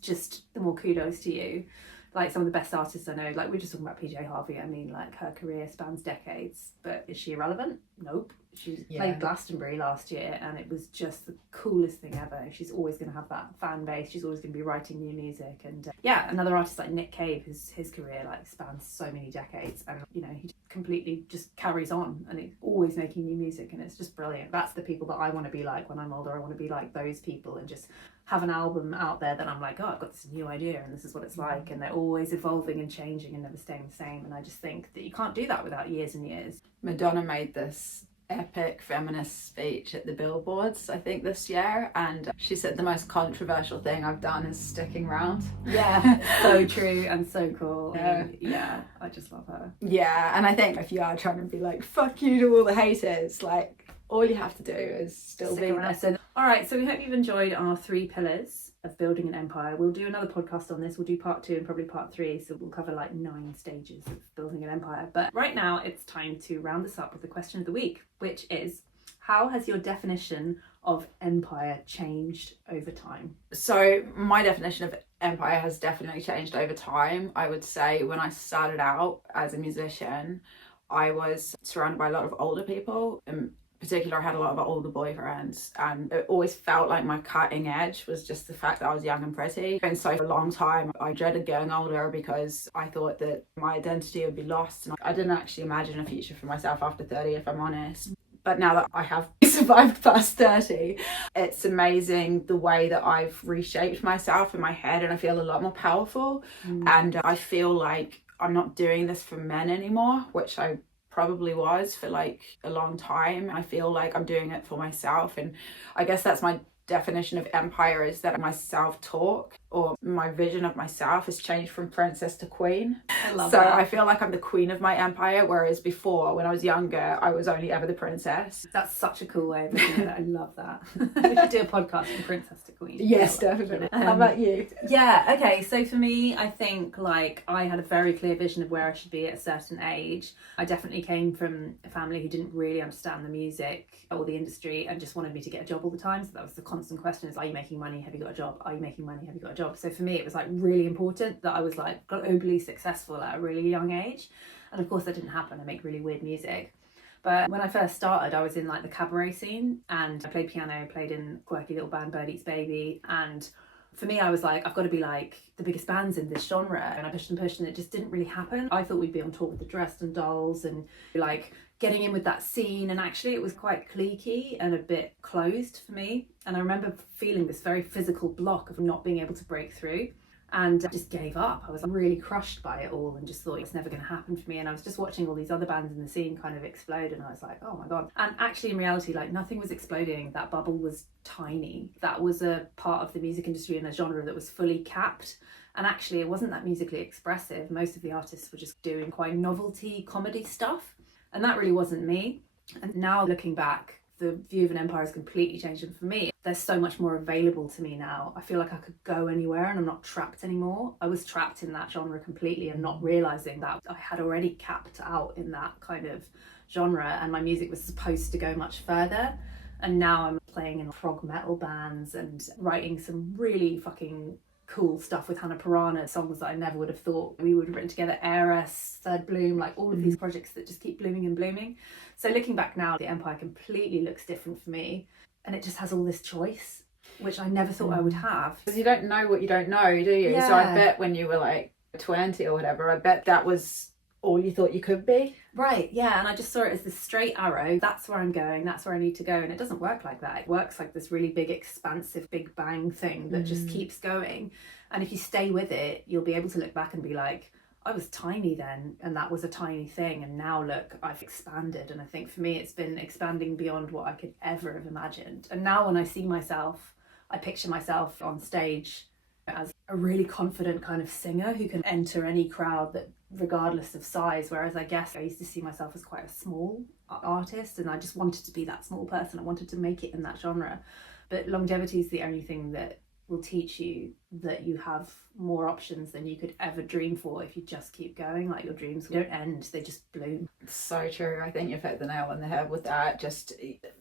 just the more kudos to you. Like some of the best artists I know, like we we're just talking about PJ Harvey. I mean, like her career spans decades, but is she irrelevant? Nope. She played Glastonbury last year and it was just the coolest thing ever. She's always going to have that fan base. She's always going to be writing new music. And another artist like Nick Cave, his career like spans so many decades, and you know, he completely just carries on and he's always making new music, and it's just brilliant. That's the people that I want to be like when I'm older. I want to be like those people and just have an album out there that I'm like, oh, I've got this new idea and this is what it's like, and they're always evolving and changing and never staying the same. And I just think that you can't do that without years and years. Madonna made this epic feminist speech at the Billboards, I think, this year, and she said the most controversial thing I've done is sticking around. Yeah, so true and so cool. Yeah, I just love her. Yeah, and I think if you are trying to be like, fuck you to all the haters, like, all you have to do is still be there. So, all right, so we hope you've enjoyed our 3 pillars of building an empire. We'll do another podcast on this. We'll do part 2 and probably part 3, so we'll cover like 9 stages of building an empire. But right now it's time to round this up with the question of the week, which is, how has your definition of empire changed over time? So my definition of empire has definitely changed over time. I would say when I started out as a musician, I was surrounded by a lot of older people. In particular, I had a lot of older boyfriends, and it always felt like my cutting edge was just the fact that I was young and pretty. And so for a long time, I dreaded getting older because I thought that my identity would be lost. And I didn't actually imagine a future for myself after 30, if I'm honest. But now that I have survived past 30, it's amazing the way that I've reshaped myself in my head, and I feel a lot more powerful. And I feel like I'm not doing this for men anymore, which I probably was for like a long time. I feel like I'm doing it for myself, and I guess that's my definition of empire, is that my self-talk or my vision of myself has changed from princess to queen. I love so that. I feel like I'm the queen of my empire, whereas before, when I was younger, I was only ever the princess. That's such a cool way of looking at it. I love that. We should do a podcast from princess to queen. Yes, definitely. How about you? Yeah, okay, so for me, I think like I had a very clear vision of where I should be at a certain age. I definitely came from a family who didn't really understand the music or the industry and just wanted me to get a job all the time. So that was the constant question, is, are you making money? Have you got a job? Are you making money? Have you got a job? So for me, it was like really important that I was like globally successful at a really young age. And of course that didn't happen. I make really weird music. But when I first started, I was in like the cabaret scene, and I played piano, played in quirky little band Bird Eats Baby, and for me, I was like, I've got to be like the biggest bands in this genre. And I pushed and pushed, and it just didn't really happen. I thought we'd be on tour with the Dresden Dolls and like getting in with that scene, and actually it was quite cliquey and a bit closed for me. And I remember feeling this very physical block of not being able to break through. And I just gave up. I was really crushed by it all and just thought it's never going to happen for me. And I was just watching all these other bands in the scene kind of explode, and I was like, oh my God. And actually in reality, like nothing was exploding. That bubble was tiny. That was a part of the music industry in a genre that was fully capped. And actually it wasn't that musically expressive. Most of the artists were just doing quite novelty comedy stuff. And that really wasn't me. And now looking back, the view of an empire has completely changed. And for me, there's so much more available to me now. I feel like I could go anywhere and I'm not trapped anymore. I was trapped in that genre completely and not realizing that I had already capped out in that kind of genre, and my music was supposed to go much further. And now I'm playing in prog metal bands and writing some really fucking cool stuff with Hannah Piranha, songs that I never would have thought we would have written together, Heiress, Third Bloom, like all of these projects that just keep blooming and blooming. So looking back now, the empire completely looks different for me, and it just has all this choice, which I never thought I would have. Because you don't know what you don't know, do you? Yeah. So I bet when you were like 20 or whatever, I bet that was all you thought you could be. Right, yeah, and I just saw it as this straight arrow. That's where I'm going, that's where I need to go. And it doesn't work like that. It works like this really big, expansive, big bang thing that just keeps going. And if you stay with it, you'll be able to look back and be like, I was tiny then, and that was a tiny thing. And now look, I've expanded. And I think for me, it's been expanding beyond what I could ever have imagined. And now when I see myself, I picture myself on stage as a really confident kind of singer who can enter any crowd, that regardless of size. Whereas I guess I used to see myself as quite a small artist, and I just wanted to be that small person. I wanted to make it in that genre. But longevity is the only thing that will teach you that you have more options than you could ever dream for if you just keep going. Like, your dreams don't end, they just bloom. So true. I think you've hit the nail on the head with that. Just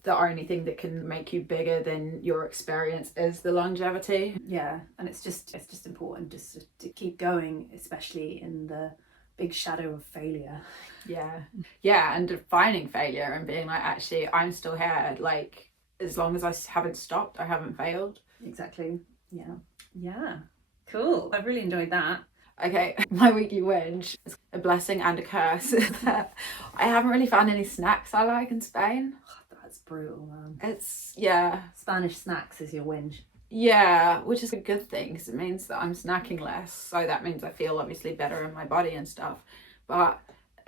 the only thing that can make you bigger than your experience is the longevity. Yeah, and it's just important just to keep going, especially in the big shadow of failure. Yeah, and defining failure and being like, actually, I'm still here. Like, as long as I haven't stopped, I haven't failed. Exactly. Yeah, cool. I've really enjoyed that. Okay, my weekly whinge is a blessing and a curse. I haven't really found any snacks I like in Spain. That's brutal, man. It's Spanish snacks is your whinge. Yeah, which is a good thing because it means that I'm snacking less. So that means I feel obviously better in my body and stuff. But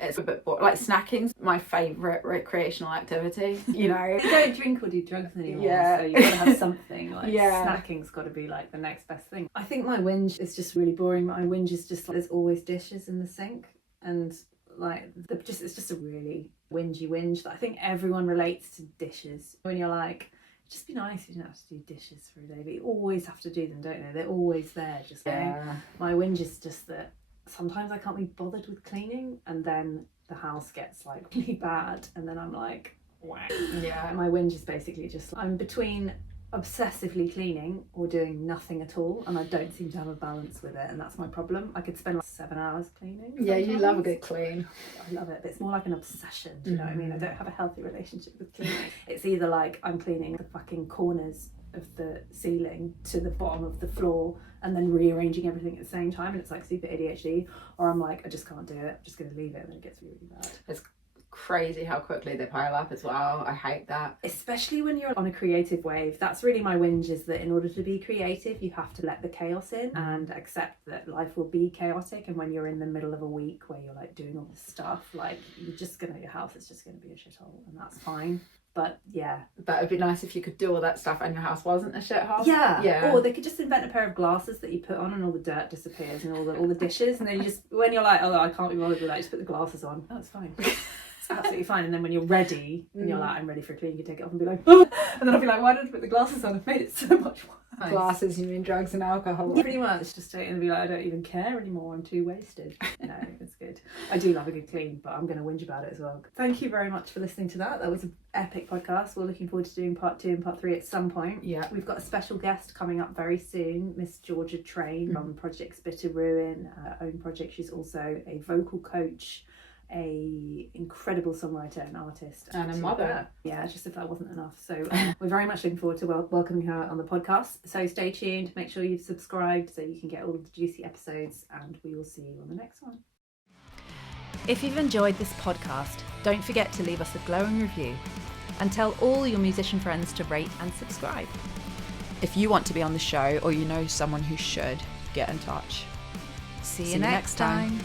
it's a bit like, snacking's my favourite recreational activity, you know. You don't drink or do drugs anymore, Yeah. so you've got to have something. Like, Yeah. snacking's got to be like the next best thing. I think my whinge is just really boring. My whinge is just like, there's always dishes in the sink, and like it's just a really whingy whinge that I think everyone relates to dishes. When you're like, just be nice, you don't have to do dishes for a day, but you always have to do them, don't they? They're always there, just going. My whinge is just that sometimes I can't be bothered with cleaning, and then the house gets like really bad, and then I'm like, wow. Yeah. My whinge is basically just, I'm between obsessively cleaning or doing nothing at all, and I don't seem to have a balance with it, and that's my problem. I could spend like 7 hours cleaning. Yeah, you sometimes. love a good clean. I love it, but it's more like an obsession. Do you know what I mean? I don't have a healthy relationship with cleaning. It's either like I'm cleaning the fucking corners of the ceiling to the bottom of the floor and then rearranging everything at the same time, and it's like super ADHD, or I'm like, I just can't do it, I'm just gonna leave it, and then it gets really bad. It's crazy how quickly they pile up as well. I hate that. Especially when you're on a creative wave. That's really my whinge, is that in order to be creative, you have to let the chaos in and accept that life will be chaotic. And when you're in the middle of a week where you're like doing all this stuff, like your house is just gonna be a shithole, and that's fine. But yeah, But it'd be nice if you could do all that stuff and your house wasn't a shithole. yeah. Or they could just invent a pair of glasses that you put on, and all the dirt disappears, and all the dishes, and then you just, when you're like, oh, I can't be bothered with that, just put the glasses on. That's fine. It's absolutely fine. And then when you're ready, and you're like, I'm ready for a clean, you can take it off and be like, oh. And then I'll be like, why did I put the glasses on? I've made it so much worse. Glasses, you mean drugs and alcohol? Pretty much, just take it and be like, I don't even care anymore, I'm too wasted. No, it's good. I do love a good clean, but I'm going to whinge about it as well. Thank you very much for listening to that. That was an epic podcast. We're looking forward to doing part 2 and part 3 at some point. Yeah. We've got a special guest coming up very soon, Miss Georgia Train from Project Bitter Ruin, her own project. She's also a vocal coach, a incredible songwriter and artist, And a mother. Yeah, just if that wasn't enough. So we're very much looking forward to welcoming her on the podcast. So stay tuned, make sure you've subscribed so you can get all of the juicy episodes, and we will see you on the next one. If you've enjoyed this podcast, don't forget to leave us a glowing review and tell all your musician friends to rate and subscribe. If you want to be on the show, or you know someone who should, get in touch. See you next time.